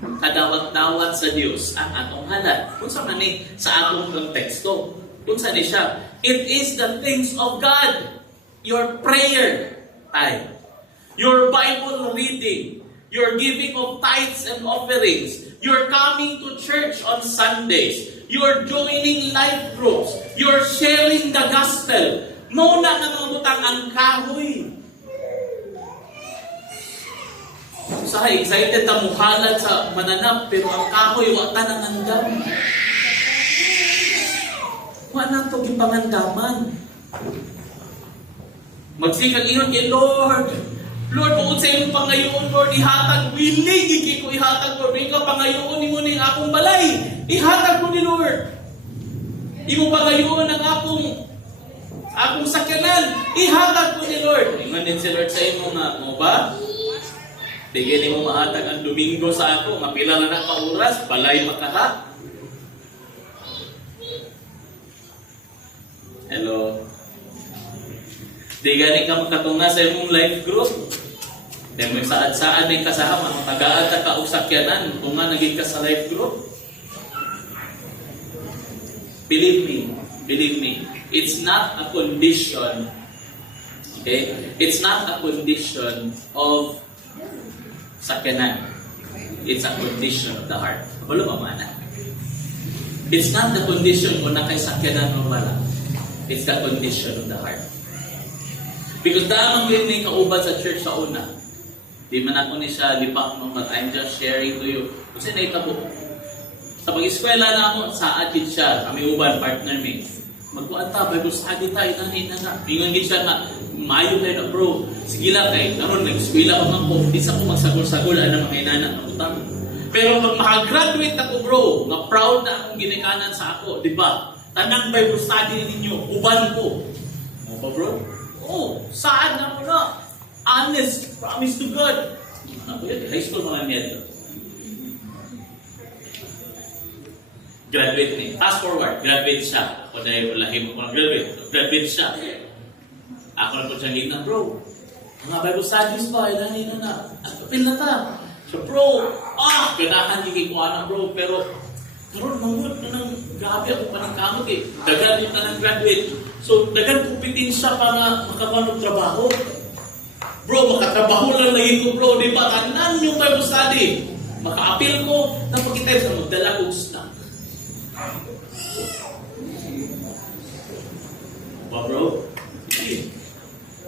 kadawat-dawat sa Dios ang atong halad. Kung sa mani sa atong konteksto, kung sa ni siya, it is the things of God. Your prayer time, your Bible reading, your giving of tithes and offerings, your coming to church on Sundays, your joining life groups, your sharing the gospel. Muna na mamutang ang kahoy. Sa excited na muhalad sa mananap, pero ang kahoy wata nang andam. Wala ito gipangandaman. Magsikag iyon kay Lord. Lord, kung sa iyong pangayoon, Lord, ihatag, willing, iki ko ihatag, Lord, ikaw pangayoon mo ni akong balay. Ihatag ko ni Lord. Imo pangayoon ang akong sakyanan. Ihatag ko ni Lord. Ingon din si Lord sa imo nga, mo ba? Tigil mo mahatag ang Domingo sa ako, mapila na ka oras, balay makaha. Hello? Di gani ka makatunga sa imong life group. Dahil may saad-saad ay kasama, matagaan ka usakyanan kung nga naging ka sa life group. Believe me, it's not a condition, okay? It's not a condition of sakyanan. It's a condition of the heart. Wala ba mana? It's not the condition kung nakay sakyanan mo wala. It's the condition of the heart. Because damang yun na kauban sa church sa una. Di man ako ni siya lipak mo, but I'm just sharing to you. Kasi naitabo. Sa pag-eskwela na ako, sa atin siya, kami uban, partner me. Magkuanta, Bible study tayo, nana. Ingon din siya na, mayo tayo na bro. Sige lang kayo, naroon, nag-eskwela ko nga po. Di sa ko magsagol-sagol, ano mga inana ng utang. Pero pag makagraduate ako bro, nga proud na akong ginikanan sa ako, di ba? Tanang Bible study ninyo, uban ko. Ano ba bro? Oh, saan na mo na? Honest, promise to God. Ano ko yun? High school mga nito. Graduate niya. Fast forward, graduate siya. Ako dahil lahim ko ng graduate. Graduate siya. Ako na po siyang gignan, bro. Mga Bible studies ba? Ilanin na. At kapil na ta. So bro, ganahan yung ikuha na bro. Pero, karoon, mamut na ng grabe ako paningkamot eh. Dagan yung na ng graduate. So, dagan kumpitin siya para makakuha ng trabaho. Bro, makatrabaho lang lagi ko bro, di ba? Tanan yung Bible study. Maka-appeal ko, napakitay sa magdala kong stock. Ba bro?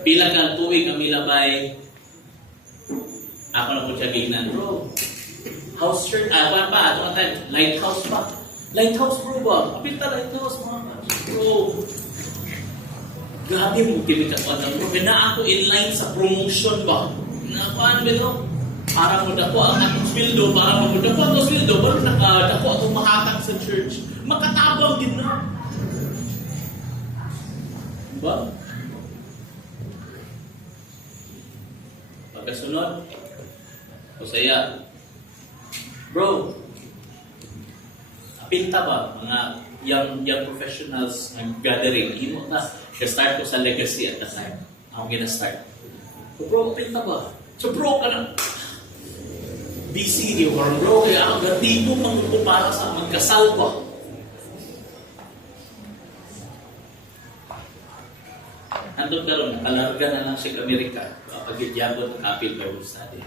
Pila ka tuwing kami labay. Ako na po siya gignan, bro. House church, pa, ito ang time, lighthouse pa. Lighthouse bro ba? Apil ta lighthouse mga bro. Grabe mo kami katwanan bro. Kaya na ako in line sa promotion ba? Na paano ba ito? Para mo dako ang atong sweldo, para mo dako ang sweldo, pero nakadako atong mahatag sa church. Makatabang din na. Diba? Pagkasunod, Hosea, bro, apinta ba mga young professionals gathering? Imo na, ka-start ko sa legacy at the time. Ako gina-start. So bro, apinta ba? So bro, ka na. Busy, di ba bro? Kaya ang gati mo para sa magkasal ba? Andun ka ron, nakalarga na lang siya Amerika. Pag-idyabot ng Kapil Bible Study.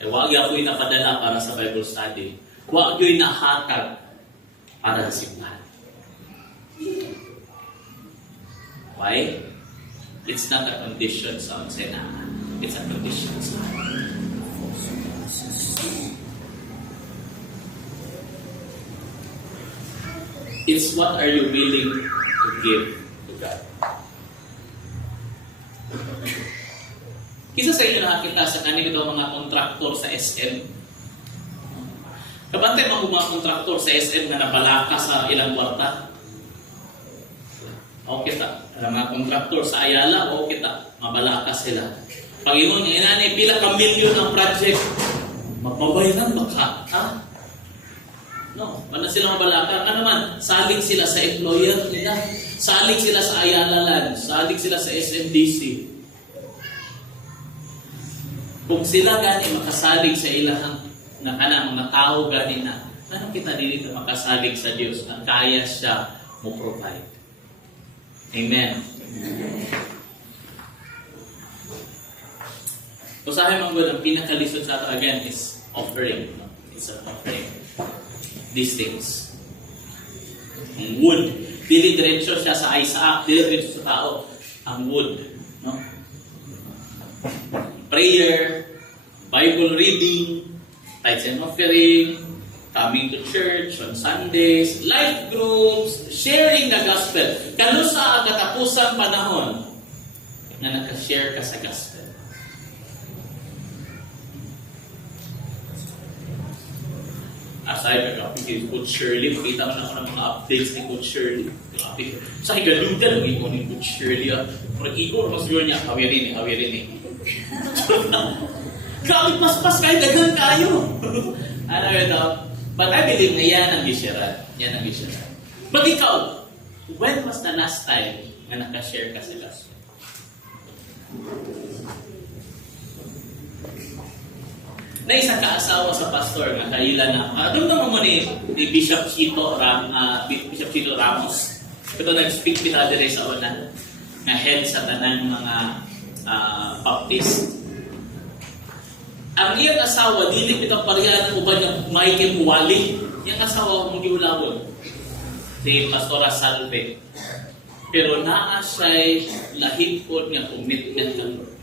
Huwag ako yung napadala para sa Bible Study. Huwag yung nahatag para sa simbahan. Why? It's not a condition sa unsenahan. It's a condition sa it's what are you willing to give to God. Kisa sa inyo nakakita sa kanil ito mga kontraktor sa SM. Kabantay mga kontraktor sa SM na nabalaka sa ilang kwarta. O kita. Mga kontraktor sa Ayala, o kita. Mabalaka sila. Pag-iwan nga inani, pila ka milyon ang project. Magpabayaran ba ka? Ha? No. Wala sila mabalaka. Ano naman? Salig sila sa employer nila. Salig sila sa Ayala Land. Salig sila sa SMDC. Kung sila gani makasalig sa ilahang na kanang mga tao gani na, ano kita dito makasalig sa Diyos na kaya siya mo provide. Amen. Usahay mga good, ang pinakalisod sa ito again is offering. It's an offering. These things. Ang wood. Dili diretso siya sa Isaac, dili diretso sa tao. Ang wood. No? Prayer, Bible reading, tithes and offering, coming to church on Sundays, life groups, sharing the gospel. Kano sa katapusang panahon na nakashare ka sa gospel? Aside ka kay Coach Shirley, makita mo na ako ng mga updates ni Coach Shirley. Sa higalugan, nag-iko ni Coach Shirley. Nag-iko, mas yun niya, hawirin eh. Grabe, mas kahit dagan kayo. Ano yun, but I believe na yan ang gisyaran. Yan ang gisyaran. But ikaw, when was the last time na nakashare ka sa gospel? Na isang kaasawa sa pastor na kaila na, doon naman mo ni Bishop Chito Ramos. Ito nag-speak kita dire sa una, na head sa tanang mga Baptist. Ang iyang asawa, dili pitang parihan ng uban yung Michael Muwali. Yung asawa mong giulawon, si Pastora Salve. Pero naa siya'y lahit po nga commitment ng Lord.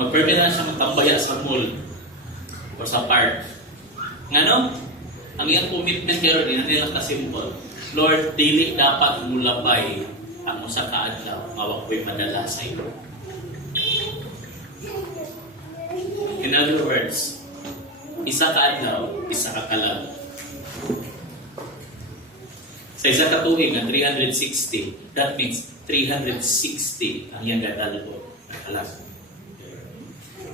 Mag-permit na siya magtambaya sa mall o sa park. Ngano? Ang iyang commitment kayo rin, ang nilang kasimple. Lord, dili dapat mulabay ang usa ka adlaw, mawag ko'y madala sa iyo. In other words, isa ka adlaw, isa ka kalag. Sa isa ka tuig na 360, that means 360 ang iyang gadalbo na kalag.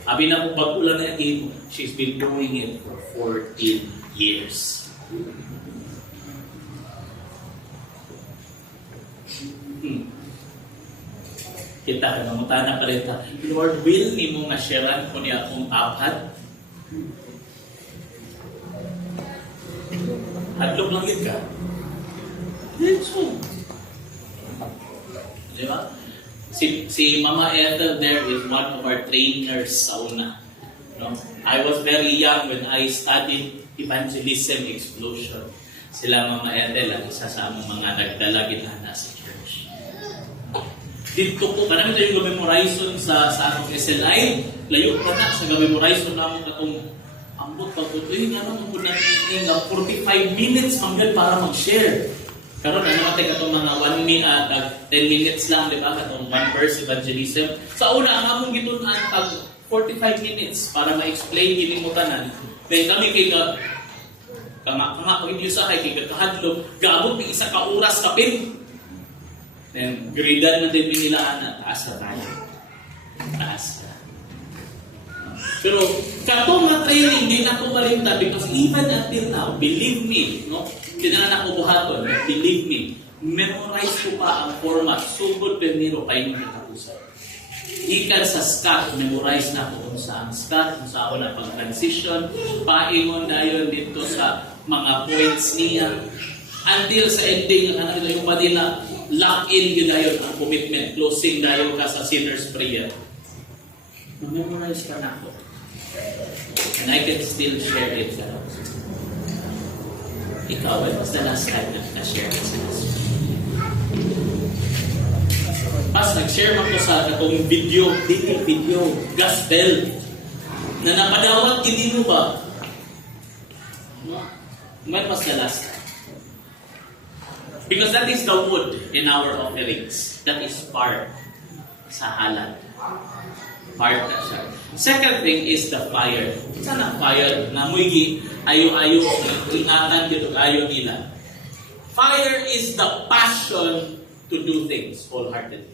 Abi na kung pag-ulan na yung she's been doing it for 14 years. Kita ka namutana pa rin ta, Lord, will ni mo nga sharean ko niya akong apad? Hadlok lang yun ka. Diretso. Di ba? Si Mama Ethel there is one of our trainers sa una. No? I was very young when I studied Evangelism Explosion. Sila Mama Ethel ang isa sa among mga nagdala gitana sa church. Dito po, marami tayong gamemorization sa among SLI. Layo pa na sa gamemorization namin katong ambot pa po. Yung nga naman po natin 45 minutes hanggang para mag-share. Karon ano natin katong mga 1 minute, 10 minutes lang, di ba? Katong one verse evangelism. Sa una, ang among gitunan tag 45 minutes para ma-explain gini mo tanan. Then kami kay kanga kung hindi sa kay kahadlok, gabot ni isa ka oras kapin. Then gridan na din nila na taas na tayo. Taas na. Pero katong nga training hindi na ko malimta because even until now, believe me, no? Kinanan ako buhaton, believe me, memorize ko pa ang format. Sugod peniro kayo ng katapusan. Ikan sa SCAT, memorize na ko kung saan SCAT, kung saan na pag-transition, paingon dayon dito sa mga points niya. Until sa ending, yung pa din na lock in yun dayon ang commitment, closing dayon ka sa sinner's prayer. Memorize ka na ako. And I can still share it sa house. Ikaw, when was the last time na-share it sa house? Pas nag-share man ko sa akong video, gospel, na napadawat, hindi mo ba? When was the last time? Because that is the wood in our offerings. That is part sa halal. Part na siya. Second thing is the fire. Sana fire na muigi ayo-ayo ingatan dito ayo nila. Fire is the passion to do things wholeheartedly.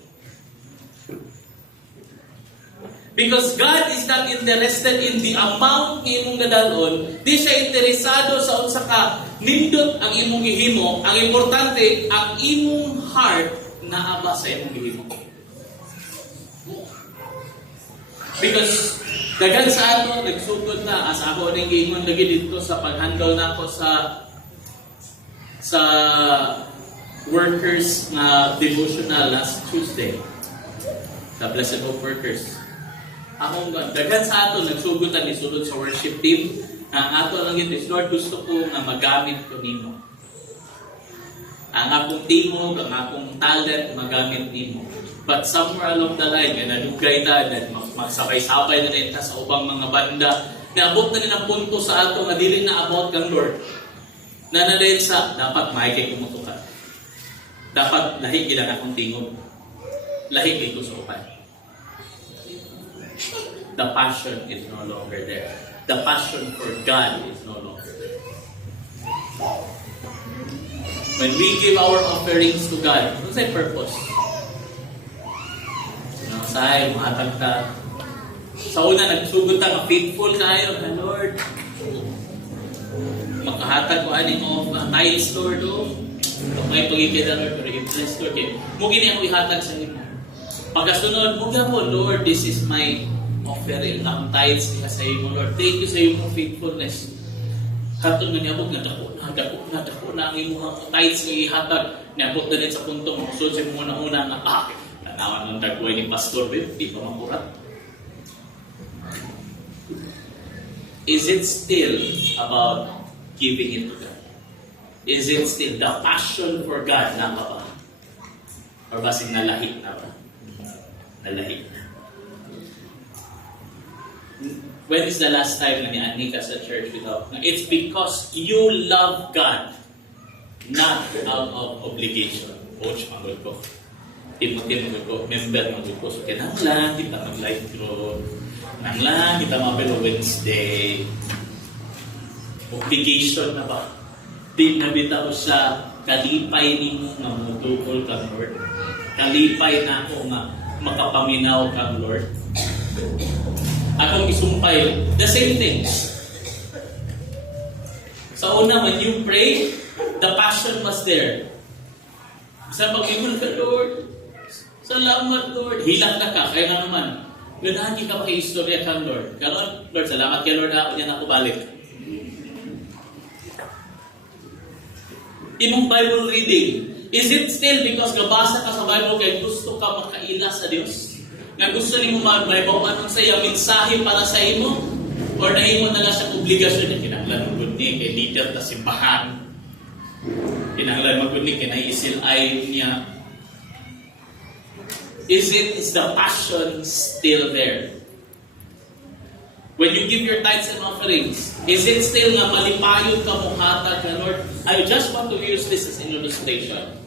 Because God is not interested in the amount imong gadalon, di siya interesado sa unsa ka nindot ang imong gihimo. Ang importante ang imong heart na aba sa imong gihimo. Because dagan sa ato nagsugod na as ako ning giingon lagi dito sa paghandle nako sa workers na devotional last Tuesday. The Blessed Hope Workers. Akong daghan sa ato nagsugod ang isulod sa worship team. Ang ato lang ito is, Lord, gusto ko na magamit ko nimo. Ang akong timog, ang akong talent, magamit nimo. But somewhere along the line, nadugay ta, magsabay-sabay na rin ta sa ubang mga banda. Naabot na rin ang punto sa ato na dili na about kang Lord. Na rin sa, dapat maikay kumuto ka. Dapat lahig ilang akong tingog. Lahig ito sa upan. The passion is no longer there. The passion for God is no longer there. When we give our offerings to God, what's the purpose? Say, mahatag ka. Sa una, nagsugod ka, faithful kayo, na Lord. Makahatag ko ani mo, tithes, Lord, o. May pagkikita, Lord, pero i-bless, Lord. Mugin niya ko ihatag sa inyo. Pagkasunod, mugin mo, Lord, this is my offering ang tithes nila sa iyo, Lord. Thank you sa iyong faithfulness. Hatod na niyabot na dako na ang iyong tithes na ihatag. Niyabot na din sa punto, makusod sa mga una na, tanawan ng dagway ni Pastor, di pa makurat. Is it still about giving it to God? Is it still the passion for God na ba? Or basing nalahit na ba? Nalahit na. When is the last time na ni-ani ka sa church without? It's because you love God, not out of obligation. Coach, magod ko. Timothy magod ko. Member magod ko. So, kaya lang kita mag-live group. Nang lang kita mapelo Wednesday. Obligation na ba? Di nabita ko sa kalipay ni mo nga mutukol kang Lord. Kalipay na ako nga makapaminaw kang Lord. Akong isumpay, the same things. Sa una, when you pray, the passion was there. Sa pag-ibon ka, Lord, salamat, Lord. Hilang na ka, kaya nga naman, ganahan ka maki-istorya kang Lord. Karon, Lord, salamat kay Lord, ako yan ako balik. Imong Bible reading, Is it still because gabasa ka sa Bible kay gusto ka makaila sa Dios? Nga gusto nimo mag-Bible anon sa iya mensahe para sa imo? Or nahimo na lang siya obligasyon niya kinahanglan mo gud ni kay leader ta simbahan. Kinahanglan mo gud ni kay naiisil-ay niya. Is the passion still there? When you give your tithes and offerings, is it still nga malipayod ka mo hatag ka, Lord? I just want to use this as an illustration.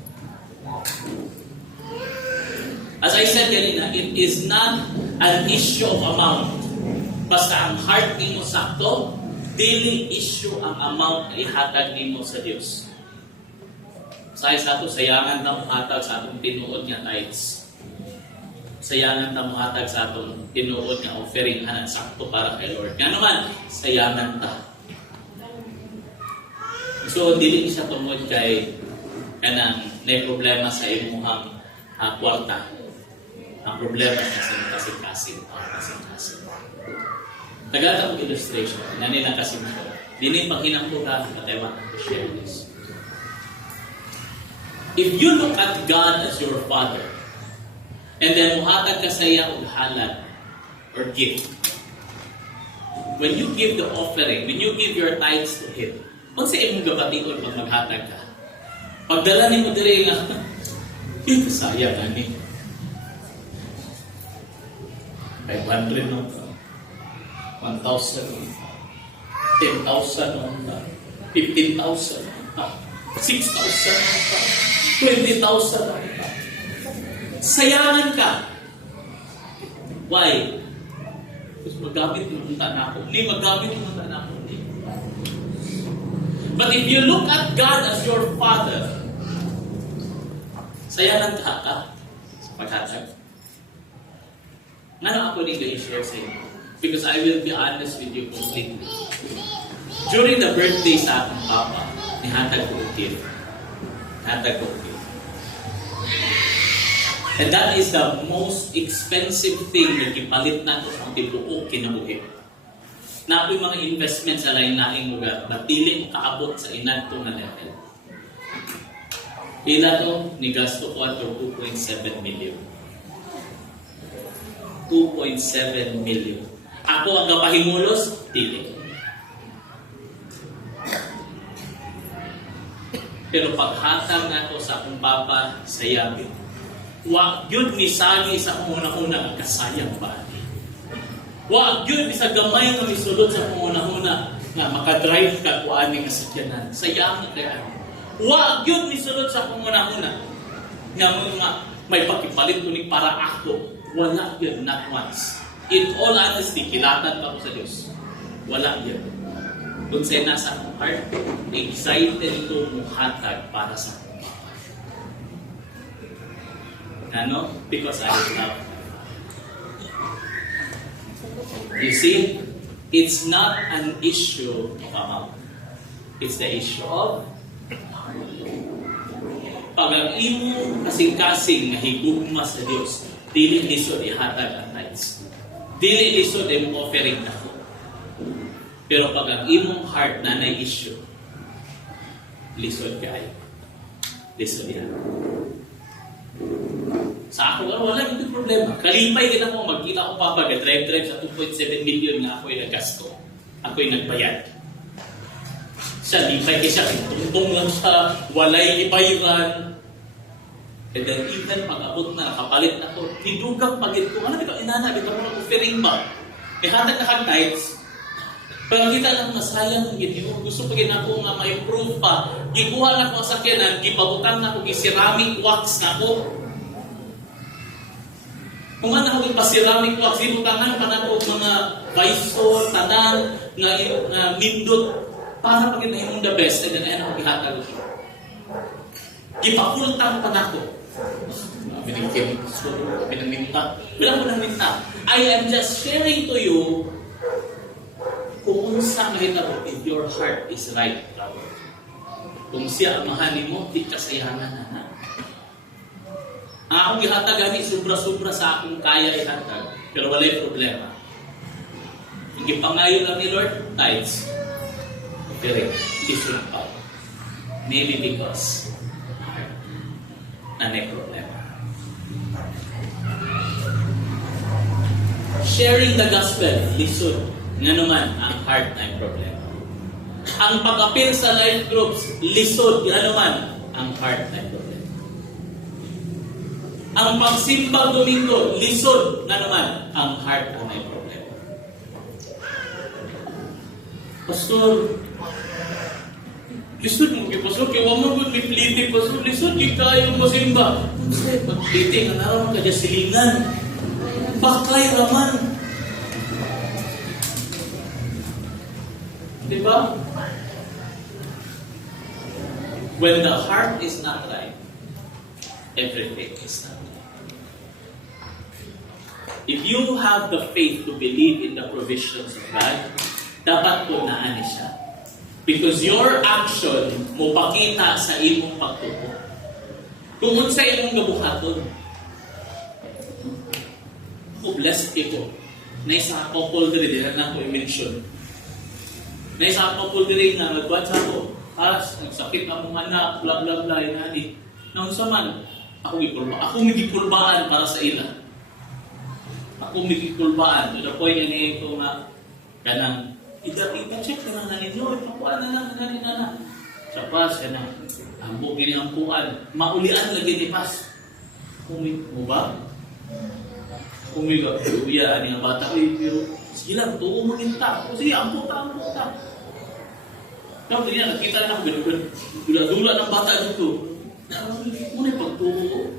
As I said kanina, it is not an issue of amount. Basta ang heart nimo sakto, dili issue ang amount na ihatag nimo sa Dios. Sa ito, sayangan na mo hatag sa atong tinuod nga tithes. Sayangan na muhatag sa atong tinuod nga offering hanan sakto para kay Lord. Nga naman, sayangan ta. So, dili siya tungod kay kanang may problema sa imuhang kwarta. Ang problema sa kasing-kasing. Tagatang illustration. Nanila kasing ko. Dili paghinang ko ka, but I want to share this. If you look at God as your Father, and then muhatag ka sa iya og halad or gift. When you give the offering, when you give your tithes to Him, unsa imong gabation pag maghatag ka? Pagdala nimo diri nga, ito sayang ani. 500 no? 1,000 no? 10,000 no? 15,000 no? 6,000 no? 20,000 no? Sayangan ka. Why? Kasi magamit mo ang tanako. Hindi magamit mo ang tanako. But if you look at God as your Father, sayangan ka sa paghatag. Ano ako rin i-share sa inyo? Because I will be honest with you completely. During the birthday sa aking papa, nihatag ko ang gift. Nihatag ko ang gift. And that is the most expensive thing na ipalit na ito sa tibuok kinabuhi. Na ako'y mga investment sa lain-laing lugar, batili mo kaabot sa inadto na level. Pila to, ni gasto ko ato 2.7 million. 2.7 million. Ako ang kapahimulos, dili. Pero paghatag na ako sa akong papa, sayang. Wa yun misagi sa una-una ang kasayang ba? Wa yun sa gamay nga misulod sa una-una nga makadrive ka kuan ning kasakyanan. Sayang na kaya. Wa yun misulod sa una-una nga may pakipalit kuning para ako. Wala yun, not once. In all honesty, kilatan ka ko sa Diyos. Wala yun. Kung sa'yo nasa akong heart, excited ko muhatag para sa ako. Ano? Because I love. You see, it's not an issue of amount. It's the issue of pag ang imo kasing-kasing na higugma sa Diyos, dili lisod ihatag ang tithes. Dili lisod imong offering na ko. Pero pag ang imong heart na issue, lisod kayo. Lisod yan. Sa ako, wala yung problema. Kalipay din ako, magkita ko pa drive sa 2.7 million na ako'y nagasto. Ako'y nagbayad. Siya, lipay kayo siya, tungtong lang siya, walay ibayran. And then even pag-abot na, kapalit na ko, hidugang pagit ko, ano dito, inana, dito mo offering ba? Ihatag na kang tithes. Pero kita lang masayang ng ginyo. Gusto pa rin ako nga ma-improve pa. Gikuha na ko ang sakyanan, gipabutang na ko, ceramic wax na ko. Kung ano ako ipa-ceramic wax, gibutangan pa na ko mga visor, tanan, na mindot, para pag inahimong the best, and then ayun ako ihatag ko. Gipapultang pa na ko. Pinagminta. Bilang ko ng minta. I am just sharing to you kung unsa mahitabo if your heart is right. Kung siya amahanin mo, di kasayanan na. Ang akong ihatag gani, sobra-sobra sa akong kaya ihatag. Pero walay problema. Hindi pangayo lang ni Lord, tithes. Pero, hindi sumpa. Maybe because na may problema. Sharing the gospel, lisod, nga naman ang heart na may problema. Ang pag-appeal sa life groups, lisod, nga naman ang heart na may problema. Ang pagsimbang Domingo, lisod, nga naman ang heart na may problema. Pastor, lisod mo kay Pastor, kaya wala mo pipilitin, Pastor, lisod kayo mo simba. Kasi pagpilitin, ang naroon ka dyan silingan. Baklay raman. Diba? When the heart is not right, everything is not right. If you have the faith to believe in the provisions of God, dapat tunaan siya. Because your action mo pakita sa imong pagtuo. Tungod sa imong gabuhaton. Ako blessed ko. Na isa couple diri na ako i-mention. Na isa couple diri nga nagbuhat sa ako. Nagsakit ang mga anak, blah blah blah inani. Nang saman, ako gipulbaan para sa ila. Ako gipulbaan to the point nga ito nga kanang ita-check na lang ninyo, pakuan na lang na. Sa pas, yan na. Ang bukini ang puan. Maulian lagi ni pas. Kumig mo ba? Kumig ako. Uya, ang bata. Pero, sige lang, tuo mo minta. Sige, amputa. Tapos niya, nakita na ako, dula ng bata dito. Muna pagtuo.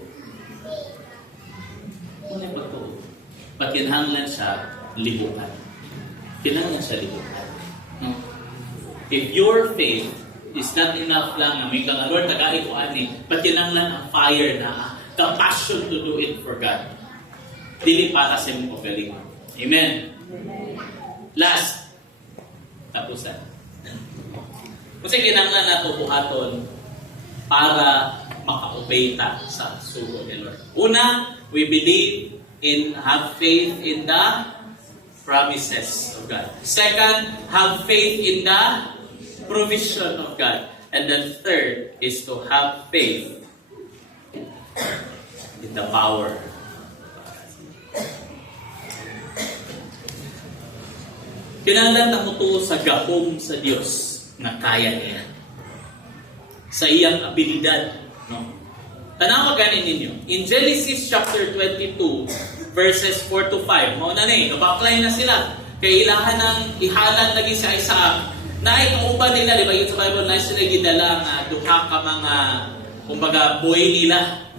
Pagkinahanglan siya, libukan. Kailangan siya libukan. No? If your faith is not enough lang, may kang Lord, tagay ko ani, pagkinahanglan ang fire na, the passion to do it for God. Dili para sa imong pagaling. Amen? Last, tapusan. Kasi kinahanglan nato buhaton para maka-obey ta sa sugo ni Lord. Una, we believe in, have faith in the promises of God. Second, have faith in the provision of God. And then third is to have faith in the power. Kinahanglan ta mutuo sa gahom sa Dios na kaya niya. Sa iyang abilidad, no? Tanawa ganin ninyo. In Genesis chapter 22, verses 4 to 5, mauna na nabaklay na sila. Kaya ilahan ng ihalan lagi sa Isaac. Na ikauban nila, di ba? Yung sa Bible, na sila gidala nga duha ka mga, kumbaga, buhay nila.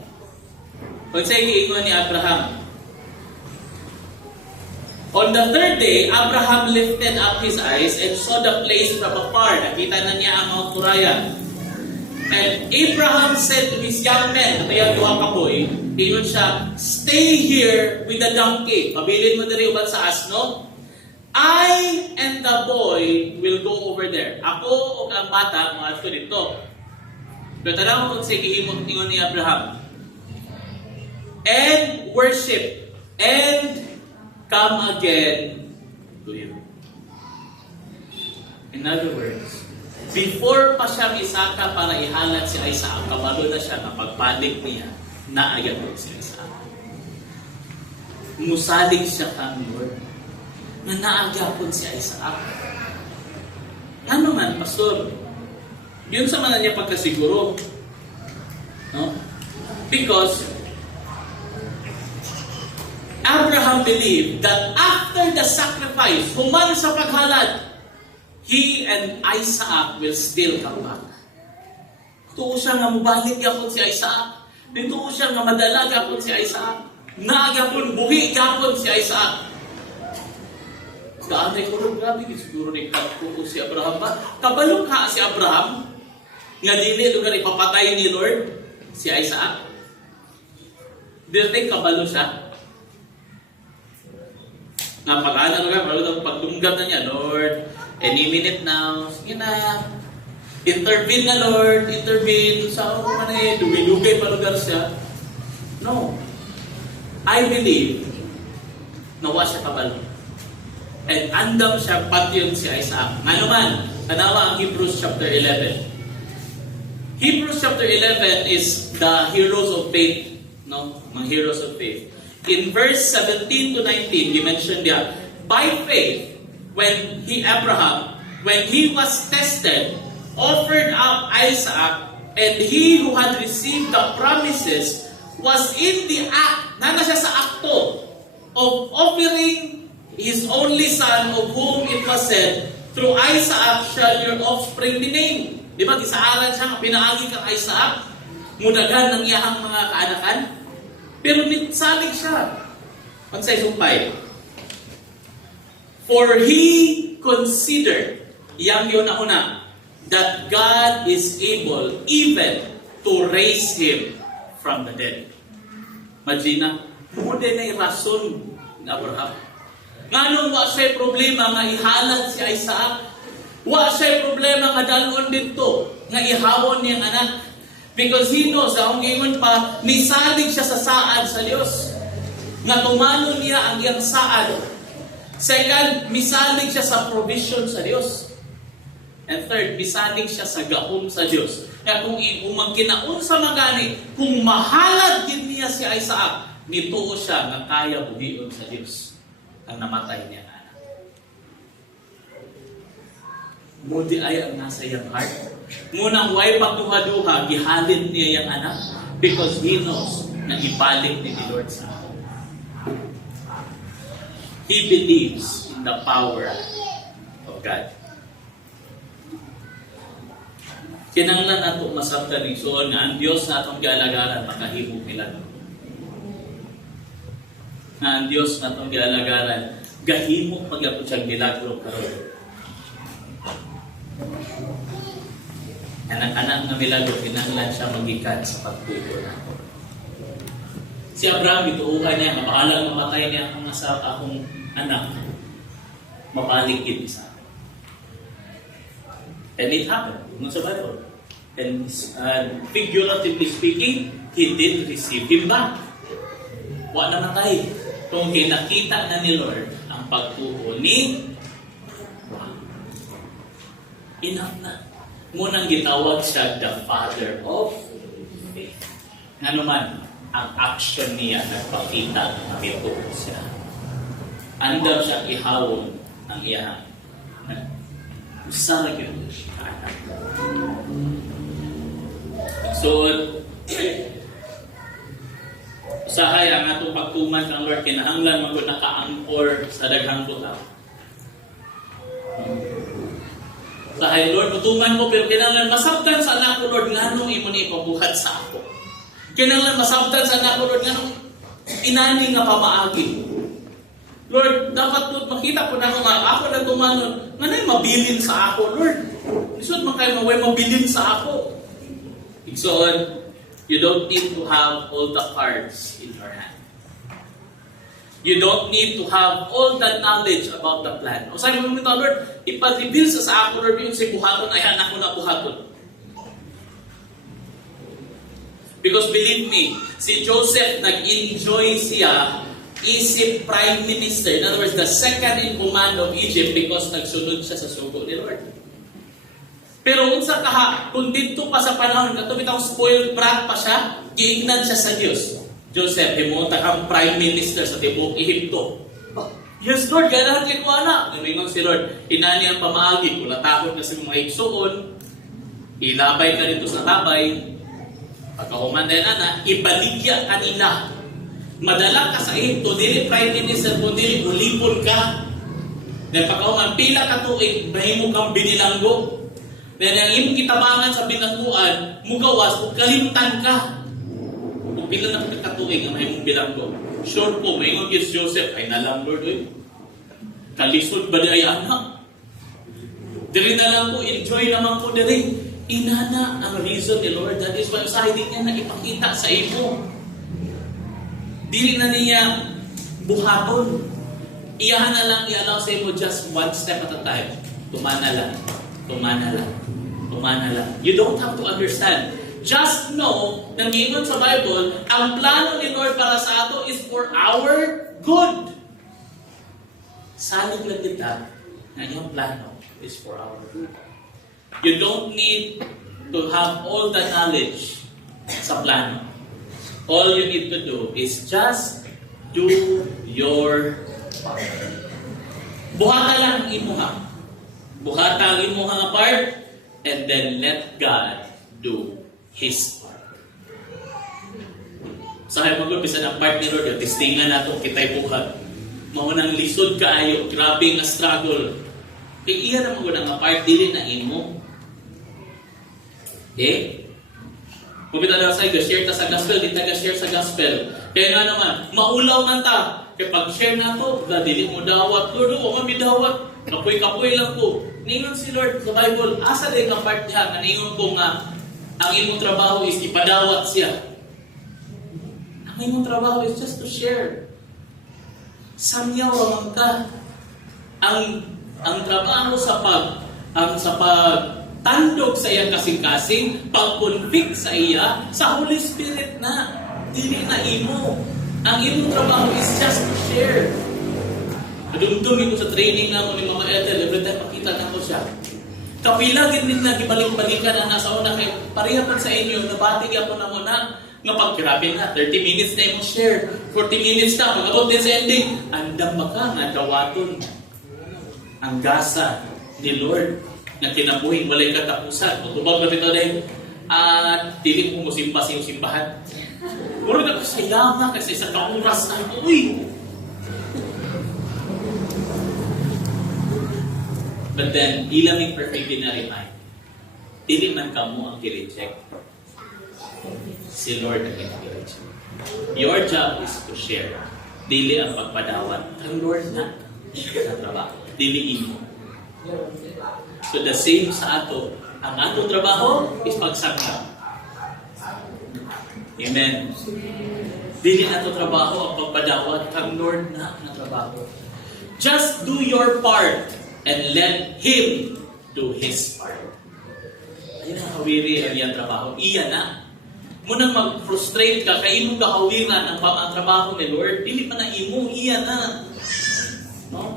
Kung sa'yo kiingon ni Abraham. On the third day, Abraham lifted up his eyes and saw the place from afar. Nakita na niya ang Mount Moriah. And Abraham said to his young men, kaya duha ka boy, ingon siya, stay here with the donkey. Pabilin mo diri uban sa asno. I and the boy will go over there. Ako o ang bata, mga ato dito. Pero tanaw mo kung sa gihimong tingon ni Abraham. And worship. And come again to you. In other words, before pa siya isaka para ihalat si Isaac, kabalo na siya na pagpanik niya, naayat ko si Isaac. Musalig siya kang Lord, na naagyapon si Isaac. Ano man, Pastor? Yun sa mga niya pagkasiguro. No? Because Abraham believed that after the sacrifice, human sa paghalad, he and Isaac will still come back. Tuo siya nga mubalik yapon si Isaac. Tuo siya nga madalag yapon si Isaac. Naagapon, buhi yapon si Isaac. Kaanay ko rin, grabe, siguro ni Katko si Abraham ba? Kabalong ka si Abraham, nga dili lugar ipapatay ni Lord, si Isaac. Do you think kabalo siya? Napag-anak nga, pagdunggat na niya, Lord, any minute now, sige na, intervene na Lord, intervene, sa ako man dugay-dugay pa lugar siya. No. I believe, nawa siya kabalo. And andam siya patyon si Isaac. Nga naman, tanawa ang Hebrews chapter 11. Hebrews chapter 11 is the heroes of faith. No? Mga heroes of faith. In verse 17 to 19, he mentioned that by faith, when he was tested, offered up Isaac, and he who had received the promises was in the act, nana siya sa akto, of offering his only son, of whom it was said, through Isaac shall your offspring be named. Di ba, gisaaran siya, pinaagi kang Isaac, mudagan ng iyahang mga kaanakan, pero mitsalig siya. Pansay sumpay. For he considered, iyang yun na una, that God is able even to raise him from the dead. Imagine, muna na yung rason ng Abraham. Nganong wa siya problema nga ihalad si Isaac? Wa siya problema nga dalon dito, nga ihawon niyang anak. Because he knows, ang ingon pa, nisalig siya sa saad sa Diyos. Nga tumanon niya ang iyang saad. Second, misalig siya sa provision sa Diyos. And third, misalig siya sa gahom sa Diyos. Kaya kung magkinaon sa magani, kung mahalad din niya si Isaac, nituo siya nga kaya buhion sa Diyos ang namatay niya na anak. Mudi ay ang nasa iyang heart. Munang way pagduha-duha, gihalin niya yung anak because he knows na ibalik ni Lord sa akin. He believes in the power of God. Kinanglan nato masabtan ni suon nga ang Dios na atong gialagaran makahimo milagro. Nga ang Dios na atong gialagaran gahimo magyapon siyang milagro karon. Anak-anak nga milagro kinanglan siya magikan sa pagtuo nato. Si Abraham ituuhan niya mapaalang mamatay niya ang akong anak. Mabalik yun sa akin. And it happened. Nung sa Bible. And figuratively speaking, he did receive him back. Wa namatay. Kung kinakita na ni Lord ang pagtuo ni enough na. Munang gitawag siya the father of faith. Nga naman, ang action niya nagpakita na may tuo siya. Andam siya ihawon ang iya. Usa lagi anak. So, usahay ang atong pagtuman kang Lord kinahanglan magud naka-anchor sa daghang butaw. Usahay Lord, tutuman ko pero kinahanglan masabtan sa anak ko Lord nganong imo ni ipabuhat sa ako. Kinahanglan masabtan sa anak ko Lord nganong inani nga pamaagi. Lord, dapat Lord, makita ko na nga ako na tumanon. Nga na mabilin sa ako, Lord. Isod man kayo maway mabilin sa ako. Igsoon, you don't need to have all the cards in your hand. You don't need to have all the knowledge about the plan. O sabi mo nito, Lord, ipa-reveal sa ako, Lord, yung si buhaton ay anak ko na buhaton. Because believe me, si Joseph nag-enjoy siya Egypt Prime Minister. In other words, the second in command of Egypt because nagsunod siya sa sugo ni Lord. Pero unsa kaha, kung dito pa sa panahon, katubitang spoiled brat pa siya, giingnan siya sa Diyos. Joseph, himunta kang Prime Minister sa Tibok Ehipto. Yes, Lord, ganahan kay ko anak. Namingon si Lord, inani ang pamaagi, kung natakot na sa mga igsuon, ilabay ka dito sa tabay, pagkahuman na na, ibaligya kanina. Madala ka sa ito, dili Prime Minister mo, dili ulipon ka. Dahil pagkaungan, pila ka tuig, mahimo kang binilanggo. Dahil ang imong kitabangan sa binangguan, mugawas, kung kalimtan ka. Kung pila na ka tuig, ang mahimong bilanggo. Sure po, mahimong yes, Joseph, ay nalang Lord, kalisod ba di ay anak? Dili na lang po, enjoy naman po dili. Inana ang reason ni Lord, that is why usahay din niya na ipakita sa imo. Dili na niya buhaton. Iyahan na lang, i-allow sa mo just one step at a time. Tumana lang. Tumana lang. Tumana lang. You don't have to understand. Just know, na giingon sa Bible, ang plano ni Lord para sa ato is for our good. Salig lang kita na yung plano is for our good. You don't need to have all the knowledge sa plano. All you need to do is just do your part. Buhata lang ang imuha. Buhata ang imuha nga part, and then let God do His part. Sa so, mag-umpisa ng part ni Lord, testingan nato kita'y buhat. Maunang lisod kaayo, grabe nga struggle. Kaya iya na maguna nga part, dili na imo. Okay? Pumita na sa share ta sa gospel, di taga-share sa gospel. Kaya nga naman, maulaw man ta. Kaya pag-share na to, dili mo dawat. Lord, o kami dawat. Kapoy-kapoy lang po. Ningon si Lord sa Bible, asa din ang part niya, naningon ko nga, ang imong trabaho is ipadawat siya. Ang imong trabaho is just to share. Samyaw ramang ka. Ang trabaho sa pagtandog sa iyang kasing-kasing, pag-convict sa iya, sa Holy Spirit na, dili na imo. Ang imong trabaho is just to share. Nadumdumi ko sa training na mo ni Mama Ethel, every time makita na ko siya. Kapilagin din na, gibalik-balikan ang nasa una kay parihapan sa inyo, nabatig ako na muna, nga paggrabe na, 30 minutes na yung share, 40 minutes na, mag-abot din sa ending, andam ka nga dawaton ang gasa ni Lord na kinabuhi, walay katapusan. Matubag ba dito din? At dili mo musimba sa iyong simbahan. Mura na kasayama kasi sa kauras na, uy! But then, ilamig perfectly na remind, dili man ka mo ang i-reject. Si Lord ang i-reject. Your job is to share. Dili ang pagpadawat. Ang Lord na sa trabaho. Dili imo. So the same sa ato. Ang ato trabaho is pagsangka. Amen. Dili ato trabaho ang pagpadawat. Ang Lord na ang trabaho. Just do your part and let Him do His part. Ayun ang kawiri ang iyang trabaho. Iyan na. Munang mag-frustrate ka, kaya imong kahawiran ang trabaho ni Lord, dili pa na imo, iyan na. No?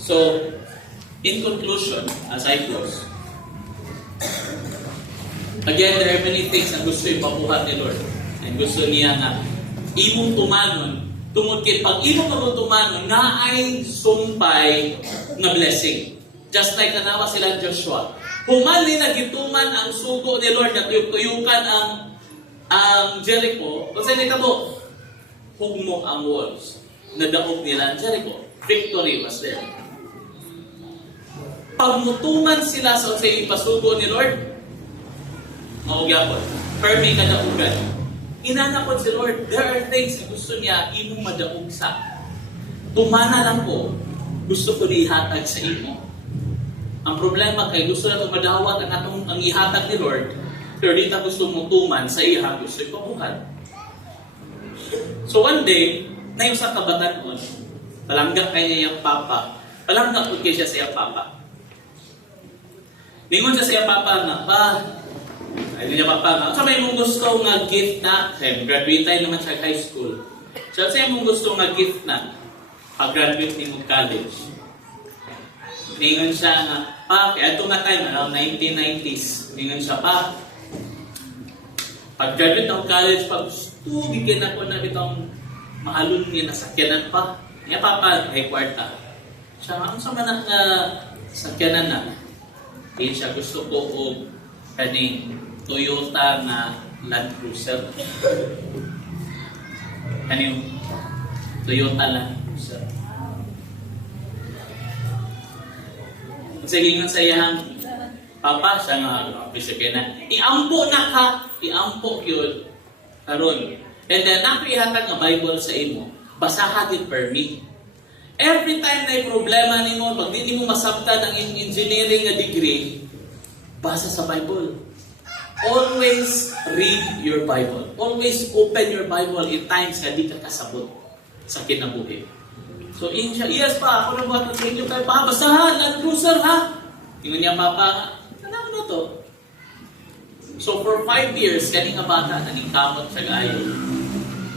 So, in conclusion, as I close, again, there are many things na gusto ipabuhat ni Lord. And gusto niya na imong tumanon, tungod kay pag imong tumanon, na ay sumpay na blessing. Just like nanawa sila Joshua. Humali na gituman ang sugo ni Lord na tuyukan ang Jericho. Kung saan mo, hugmo ang walls. Nadaog nila ang Jericho. Victory was there. Pagmutuman sila sa ipasugo ni Lord, maugyapon. Permi kadaugan. Inanapod si Lord, there are things na gusto niya imong madaog sa. Tumana lang po, gusto ko ihatag sa imo. Ang problema kay gusto na madawat ang ihatag ni Lord, pero di ta gusto mong tuman sa iya, gusto ipabuhat. So one day, na yung sa kabatanon, palanggap kay niya yung papa. Palanggap po siya sa iyang papa. Ningon siya sa iyang papa na, ayun niya papa na, sa may mong gusto nga gift na, graduate tayo naman sa high school. So sa mong gusto nga gift na, pag-graduate ni mong college. Ningon siya nga, kaya ito nga time, around 1990s, ningon siya, pag-graduate ng college, pag gusto, bigyan ako na itong mahalon niya na sakyanan pa. Niya papa, ay kwarta. Siya, ang sama na sakyanan na. Kaya siya gusto ko o kaning Toyota na Land Cruiser. Kaning Toyota Land Cruiser. Sige nga sa iyang papa, siya nga, sakyanan. Iampo na ka, iampo yun. Karon. And then, nakihatag nga Bible sa imo. Basahan it per me. Every time na problema nimo, pag hindi mo masabtan ang engineering na degree, basa sa Bible. Always read your Bible. Always open your Bible in times na di ka kasabot sa kinabuhi. So, yes pa, ako na ba ito sa inyo kayo pa, basahan, Land Cruiser ha? Tingnan niya papa, ano na to? So, for 5 years, kaning bata, naningkamot siya kayo.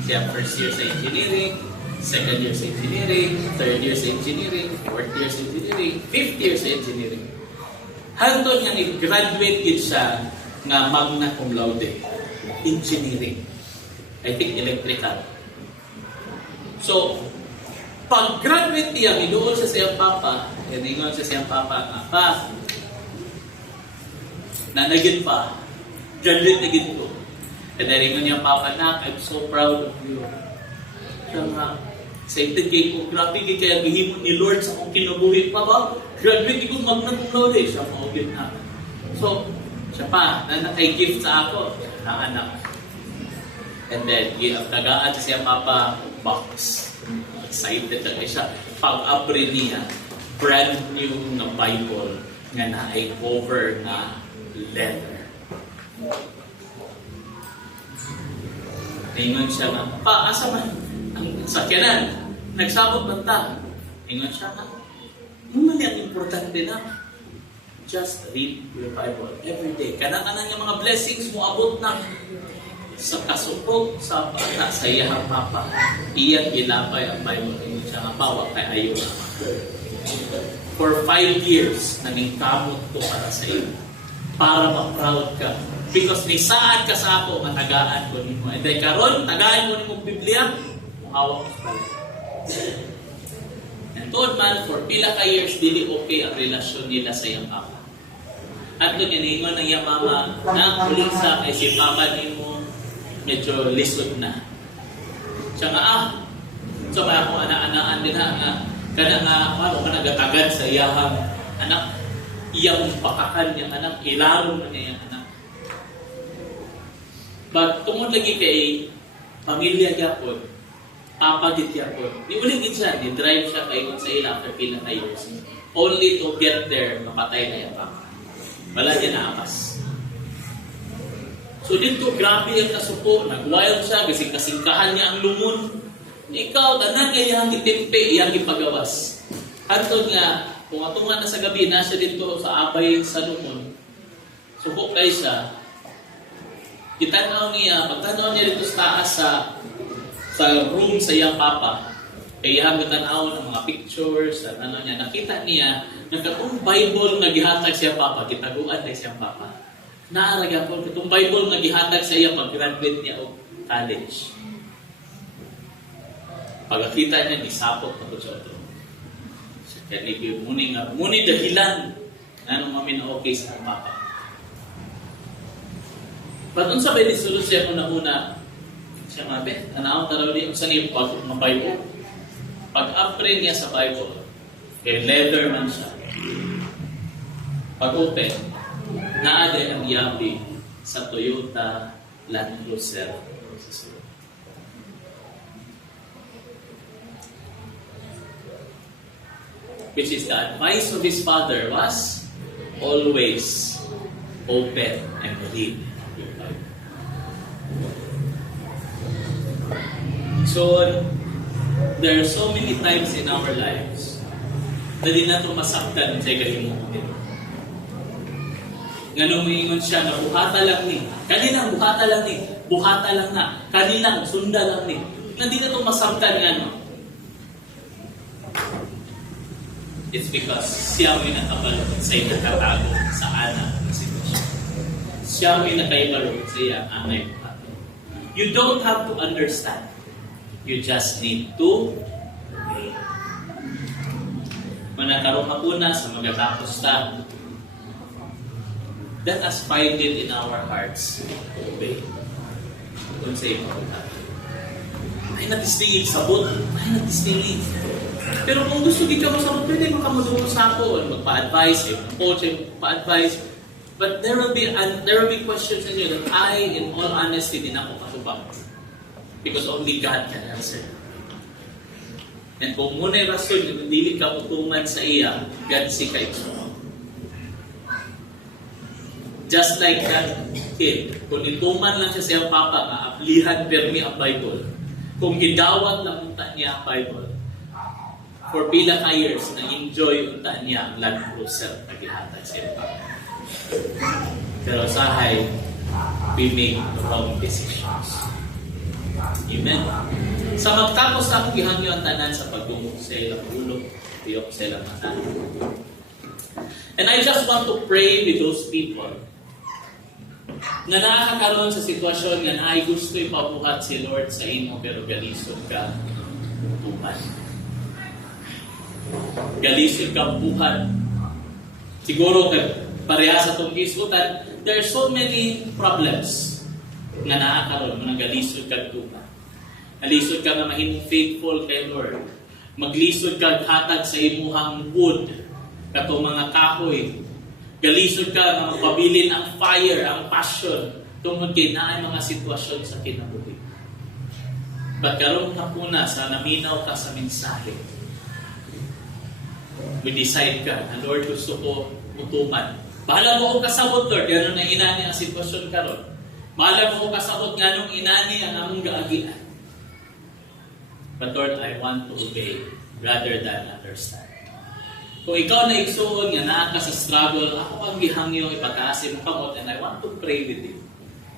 Siya first year sa engineering, second year sa engineering, third year sa engineering, fourth year sa engineering, fifth year sa engineering. Hantod nga ni-graduate yun siya nga magna cum laude, engineering. I think electrical. So, pag-graduate niya, inuon siya sa iyang papa, iningon siya sa iyang papa nga, pa, nanagin pa, graduate na gito. And then, ingon niya, papa, nak, I'm so proud of you. Siya nga, excited kay ko, grabe kaya gihimon ni Lord sa akong kinabuhi pa ba? Graduate ko magna cum laude. Siya maugit na. So, siya pa, na nakay-gift sa ako, na anak. And then, tagaan siya papa box. Excited na siya. Pag-abri niya, brand new na Bible nga na ay cover na leather. Ingon siya nga, pa, asa man? Ang sakyanan, nagsabot man ta. Ingon siya nga, mali ang importante na. Just read your Bible every day. Kanang-kanang yung mga blessings mo abot na sa kasupog sa bata sa iyang papa. Iyan ginapay ang Bible. Ingon siya nga, bawa kay ayo. For 5 years, naging kamot ko para sa iyo. Para ma-proud ka. Because ni saan ka sa ako, matagaan ko nimo. And then karon, tagaan ko nimo Biblia, hawak ko balik. And told man, for pila ka years, dili okay ang relasyon nila sa iyang papa. At doon iningon ng iyang mama, na kuling sa kay si papa nimo, medyo lisod na. Siya nga, so kaya akong anak-anaan din ha, kada nga, ano ka nagatagad sa iyang anak, iyang pakakan niyang anak, ilaro na niya anak. But tungod lagi kay pamilya yapon, papa dit yapon. Di uling siya, di drive siya kayo sa ila after pila na years. Only to get there, mapatay na yung papa. Wala niya naapas. So dito, grabe ang kasuko. Nag-wild siya, kasi kasingkahan niya ang lumon. Ikaw, tanan niya yung itimpe, yung ipagawas. Hantod nga, kung atungan na sa gabi, nasa dito sa abay sa lumon. Suko kayo siya. Itanaw niya, pagtanaw niya dito sa taas sa room sa iyang papa, kaya tanaw ng mga pictures, at ano niya, nakita niya, nagkatong Bible na gihatag siya papa, kitaguan na siyang papa. Naaragyan po, itong Bible na gihatag sa iya pag-graduate niya o college. Pagkakita niya, nisapot na po siya ito. Kaya muni dahilan na nung mamin na okay sa papa. But unsa ba disulod siya una-una? Siya nga, tanaw taraw di unsa ni pag ng Bible. Pag-upgrade niya sa Bible, kay leather man siya. Pag-open, naade ang yabi sa Toyota Land Cruiser. Which is the advice of his father was always open and read. So, there are so many times in our lives na di na ito masaktan sa ikahimukin. Nga nung maingon siya na buhata lang ni. Kaninang buhata lang ni. Buhata lang na. Kaninang sunda lang ni. Na di na ito masaktan nga no. It's because siya may nakabalo sa nakatago sa anak na sitwasyon. Siya may nakaibalo sa iya angay buhata. You don't have to understand. You just need to obey. Manakaroon ka po na sa magatapos ta. Let us find it in our hearts to obey. Kung sa iyo, ay natistingin sabot. Ay natistingin. Pero kung gusto ka mo sabot, pwede makamadungo sa ako. Magpa-advise, coach, magpa-advise. But there will be questions in you that I, in all honesty, din ako katubang. Because only God can answer. And kung muna yung rason, kung hindi ka utuman sa iya, God si kayo. Just like that kid, kung ituman lang siya sa iyang papa, maaplihan permi ang Bible. Kung gidawat lang unta niya ang Bible, for pila ka years, na-enjoy unta niya ang Land Cruiser na gihatag sa iyang papa. Pero sahay, we make wrong decisions. Amen. Sa magtapos na akong gihangyo ang tanan sa pagdungog sa ilang ulo, tuyok sa ilang mata. And I just want to pray with those people nga nakakaroon sa sitwasyon nga naay gusto ipabuhat si Lord sa imo pero galisod ka tuman. Galisod ka buhat. Siguro pareha sa itong isutan, there are so many problems nga nakakaroon mga galisod ka tuman. Galisod ka na mahimong faithful kay Lord. Maglisod ka hatag sa imuhang wood katong mga kahoy. Galisod ka na magpabilin ang fire, ang passion tungod kay naay mga sitwasyon sa kinabuhi. Pagkaroon ka muna sa naminaw ka sa mensahe. We decide ka na Lord gusto ko utuman. Bahala mo kung kasabot Lord, gano'n na inani ang sitwasyon karon. Bahala mo kung kasabot gano'ng inani ang among gaagian. But Lord, I want to obey rather than understand. Kung ikaw na igsuon nga naa ka sa struggle, ako ang gihangyong ipataas mo kamot and I want to pray with you.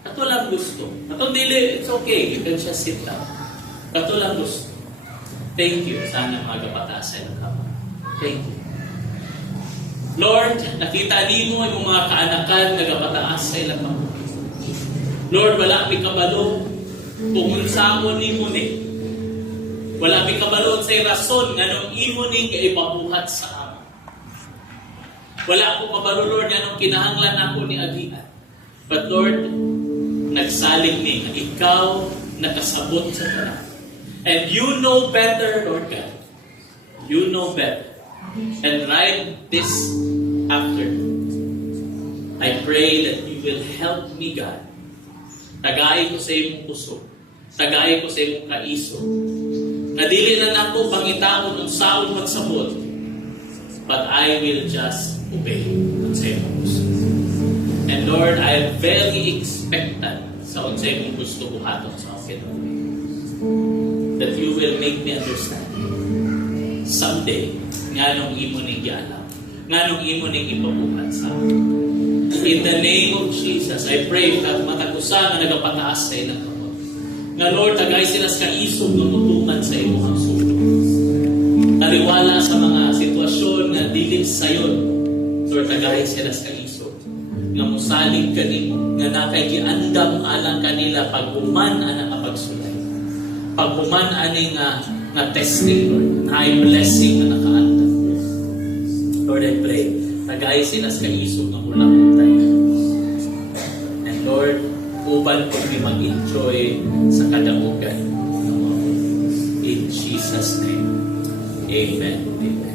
Kato lang gusto. Kato dili, it's okay. You can just sit down. Kato lang gusto. Thank you. Sana magapataas ng kamot. Thank you. Lord, nakita ni mo yung mga kaanakan nagapataas sa ilang kamot. Lord, wala mi kabalo. Pumunsaon ni mo ni. Wala mi kabalo sa rason nga nung imo ni kaipabuhat sa amin. Wala ako kabalo, Lord, nga nung kinahanglan ako ni agian. But Lord, nagsalig ni ikaw nakasabot sa tanan. And you know better, Lord God. You know better. And right this afternoon, I pray that you will help me, God. Tagay ko sa imong puso. Tagay ko sa imong kaiso. Nadili na nako pangitaon ng saon magsabot. But I will just obey unsay imong gusto. And Lord, I am very expectant sa unsay imong gusto buhaton sa akin. That you will make me understand. Someday, nga nung imo ning gialam, nga nung imo ning ipabuhat sa akin. In the name of Jesus, I pray na matagusan na nagapataas sa ilang kamot. Nga Lord, tagay sila sa kaisog ng mutuman sa imong sulo. Taliwala sa mga sitwasyon na dilim sayon. Lord, tagay sila sa kaisog. Nga musalig kanimo, nga nakaigiandam alang kanila paghuman ang nakapagsulay. Paghuman ani nga testing, Lord. High blessing na nakaandam. Lord, I pray, tagay sila sa kaisog ng ulang utay. And Lord, uban ko di mag-enjoy sa kadaugan. In Jesus' name, amen. Amen.